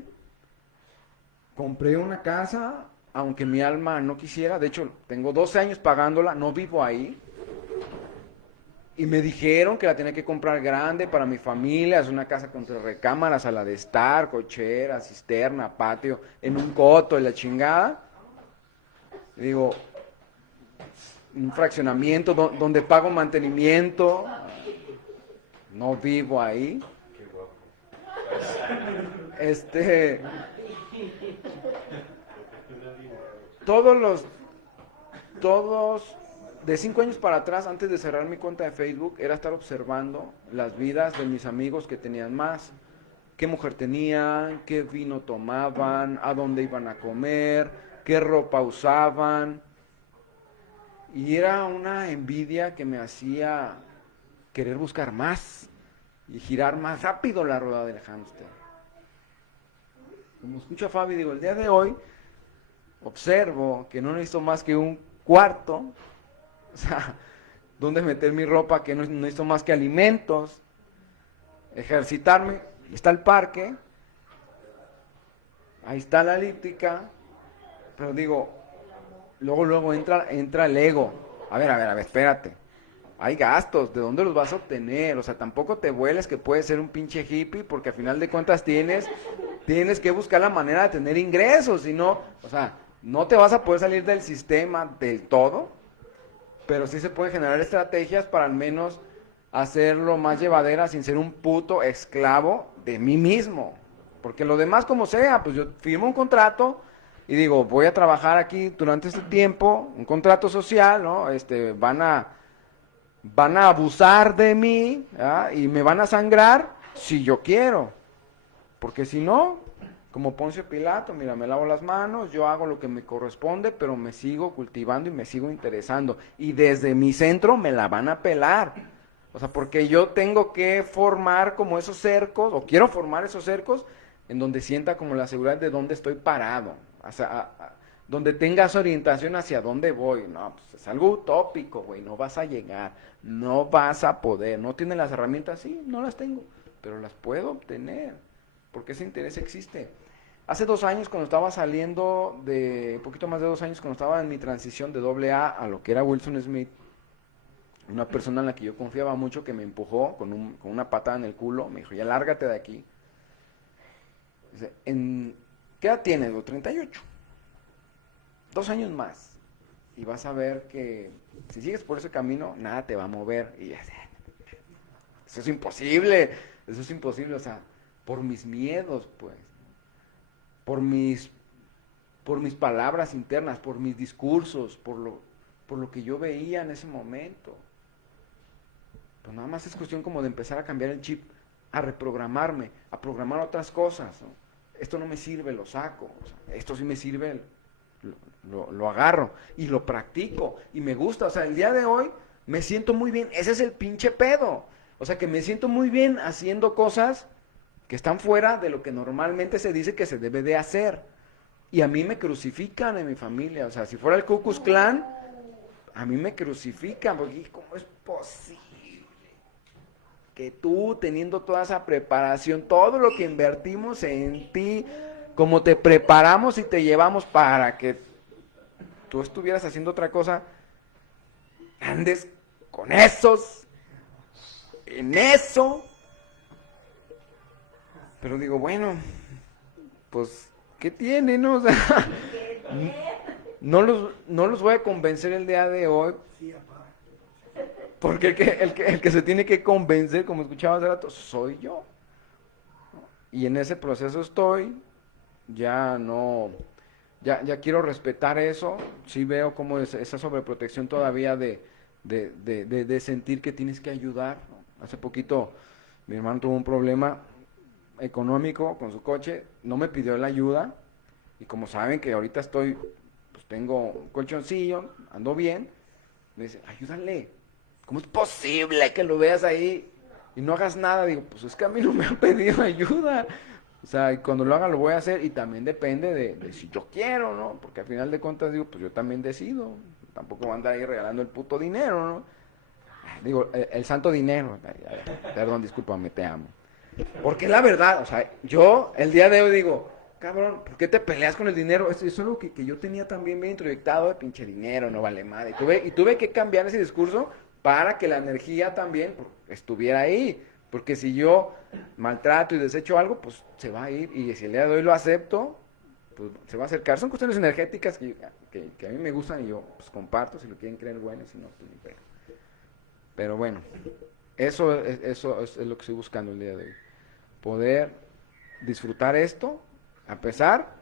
Compré una casa, aunque mi alma no quisiera. De hecho, tengo 12 años pagándola, no vivo ahí. Y me dijeron que la tenía que comprar grande para mi familia. Es una casa con 3 recámaras, sala de estar, cochera, cisterna, patio, en un coto y la chingada. Y digo, un fraccionamiento donde pago mantenimiento. No vivo ahí. Todos de 5 años para atrás, antes de cerrar mi cuenta de Facebook, era estar observando las vidas de mis amigos que tenían más, qué mujer tenían, qué vino tomaban, a dónde iban a comer, qué ropa usaban, y era una envidia que me hacía querer buscar más y girar más rápido la rueda del hámster. Como escucho a Fabi, digo, el día de hoy observo que no necesito más que un cuarto, o sea, donde meter mi ropa, que no necesito más que alimentos, ejercitarme, ahí está el parque, ahí está la elíptica, pero digo, luego entra el ego. A ver, espérate. Hay gastos, ¿de dónde los vas a obtener? O sea, tampoco te vueles que puedes ser un pinche hippie, porque al final de cuentas tienes que buscar la manera de tener ingresos, si no, o sea, no te vas a poder salir del sistema del todo, pero sí se pueden generar estrategias para al menos hacerlo más llevadera sin ser un puto esclavo de mí mismo. Porque lo demás como sea, pues yo firmo un contrato y digo, voy a trabajar aquí durante este tiempo, un contrato social, ¿no? Van a abusar de mí, ¿verdad? Y me van a sangrar si yo quiero. Porque si no, como Poncio Pilato, mira, me lavo las manos, yo hago lo que me corresponde, pero me sigo cultivando y me sigo interesando. Y desde mi centro me la van a pelar. O sea, porque yo tengo que formar como esos cercos, o quiero formar esos cercos, en donde sienta como la seguridad de dónde estoy parado. O sea, donde tengas orientación hacia dónde voy. No, pues es algo utópico, güey, no vas a llegar, no vas a poder. ¿No tienes las herramientas? Sí, no las tengo, pero las puedo obtener, porque ese interés existe. Hace 2 años, cuando estaba saliendo un poquito más de 2 años, cuando estaba en mi transición de AA a lo que era Wilson Smith, una persona en la que yo confiaba mucho, que me empujó con una patada en el culo, me dijo, ya lárgate de aquí. Dice, ¿qué edad tienes? 38. 2 años más. Y vas a ver que si sigues por ese camino, nada te va a mover. Y eso es imposible. O sea, por mis miedos, pues. Por mis palabras internas, por mis discursos, por lo que yo veía en ese momento. Pues nada más es cuestión como de empezar a cambiar el chip, a reprogramarme, a programar otras cosas, ¿no? Esto no me sirve, lo saco. O sea, esto sí me sirve, lo agarro y lo practico y me gusta. O sea, el día de hoy me siento muy bien. Ese es el pinche pedo. O sea, que me siento muy bien haciendo cosas que están fuera de lo que normalmente se dice que se debe de hacer. Y a mí me crucifican en mi familia. O sea, si fuera el Ku Klux Klan, a mí me crucifican, porque ¿cómo es posible que tú, teniendo toda esa preparación, todo lo que invertimos en ti, como te preparamos y te llevamos para que tú estuvieras haciendo otra cosa, andes con esos, en eso? Pero digo, bueno, pues, ¿qué tiene, no? O sea, no los voy a convencer el día de hoy, porque el que se tiene que convencer, como escuchaba hace rato, soy yo. Y en ese proceso estoy, ya no, ya quiero respetar eso. Sí veo como esa sobreprotección todavía de sentir que tienes que ayudar, ¿no? Hace poquito mi hermano tuvo un problema económico con su coche, no me pidió la ayuda, y como saben que ahorita estoy, pues tengo un colchoncillo, ando bien, me dice, ayúdale, ¿cómo es posible que lo veas ahí y no hagas nada? Digo, pues es que a mí no me han pedido ayuda. O sea, y cuando lo haga lo voy a hacer, y también depende de si yo quiero, ¿no? Porque al final de cuentas digo, pues yo también decido. Tampoco voy a andar ahí regalando el puto dinero, ¿no? Digo, el santo dinero. Perdón, discúlpame, te amo. Porque la verdad, o sea, yo el día de hoy digo, cabrón, ¿por qué te peleas con el dinero? Eso es algo que yo tenía también bien introyectado, de pinche dinero, no vale madre. Y tuve que cambiar ese discurso para que la energía también estuviera ahí. Porque si yo maltrato y desecho algo, pues se va a ir. Y si el día de hoy lo acepto, pues se va a acercar. Son cuestiones energéticas que a mí me gustan y yo pues comparto. Si lo quieren creer, bueno, si no, pues ni pedo. Pero bueno, eso es lo que estoy buscando el día de hoy. Poder disfrutar esto, a pesar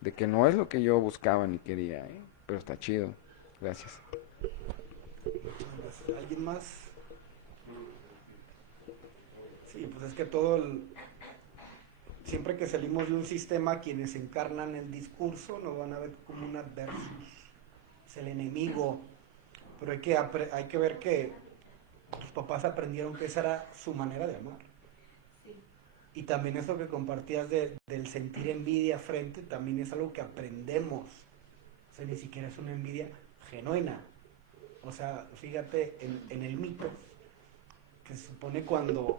de que no es lo que yo buscaba ni quería, ¿eh? Pero está chido. Gracias. ¿Alguien más? Sí, pues es que todo siempre que salimos de un sistema, quienes encarnan el discurso nos van a ver como un adversus, es el enemigo, pero hay que ver que tus papás aprendieron que esa era su manera de amar. Y también eso que compartías del sentir envidia frente, también es algo que aprendemos. O sea, ni siquiera es una envidia genuina. O sea, fíjate en el mito, que se supone cuando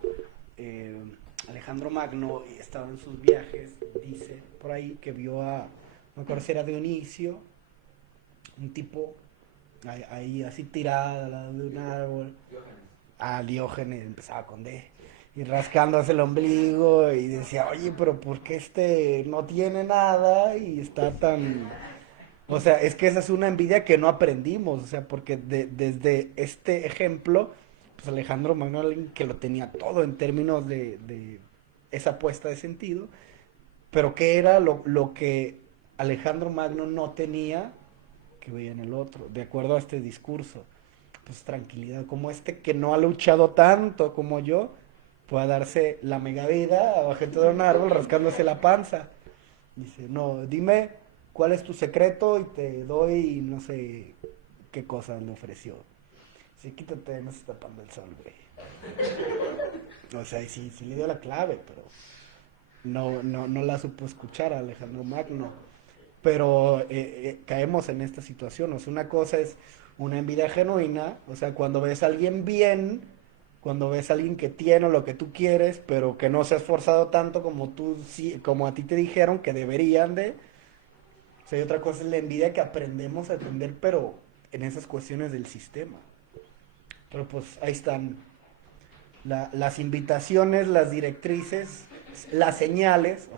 Alejandro Magno estaba en sus viajes, dice por ahí que vio no acuerdo si era Dionisio, un tipo ahí así tirado al lado de un árbol. Diógenes, empezaba con D, y rascándose el ombligo, y decía, oye, pero ¿por qué este no tiene nada y está tan...? O sea, es que esa es una envidia que no aprendimos, o sea, porque desde este ejemplo, pues Alejandro Magno era alguien que lo tenía todo en términos de esa puesta de sentido, pero ¿qué era lo que Alejandro Magno no tenía que veía en el otro, de acuerdo a este discurso? Pues tranquilidad, como que no ha luchado tanto como yo, pueda darse la mega vida abajito de un árbol rascándose la panza. Dice, no, dime cuál es tu secreto y te doy no sé qué cosa le ofreció. Sí, quítate, no se está tapando el sol, güey. O sea, sí le dio la clave, pero no la supo escuchar a Alejandro Magno. Pero caemos en esta situación. O sea, una cosa es una envidia genuina, o sea, cuando ves a alguien bien, cuando ves a alguien que tiene lo que tú quieres, pero que no se ha esforzado tanto como como a ti te dijeron que deberían de. O sea, y otra cosa es la envidia que aprendemos a entender, pero en esas cuestiones del sistema. Pero pues ahí están las invitaciones, las directrices, las señales,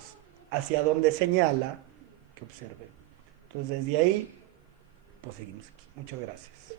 hacia dónde señala, que observen. Entonces desde ahí, pues seguimos aquí. Muchas gracias.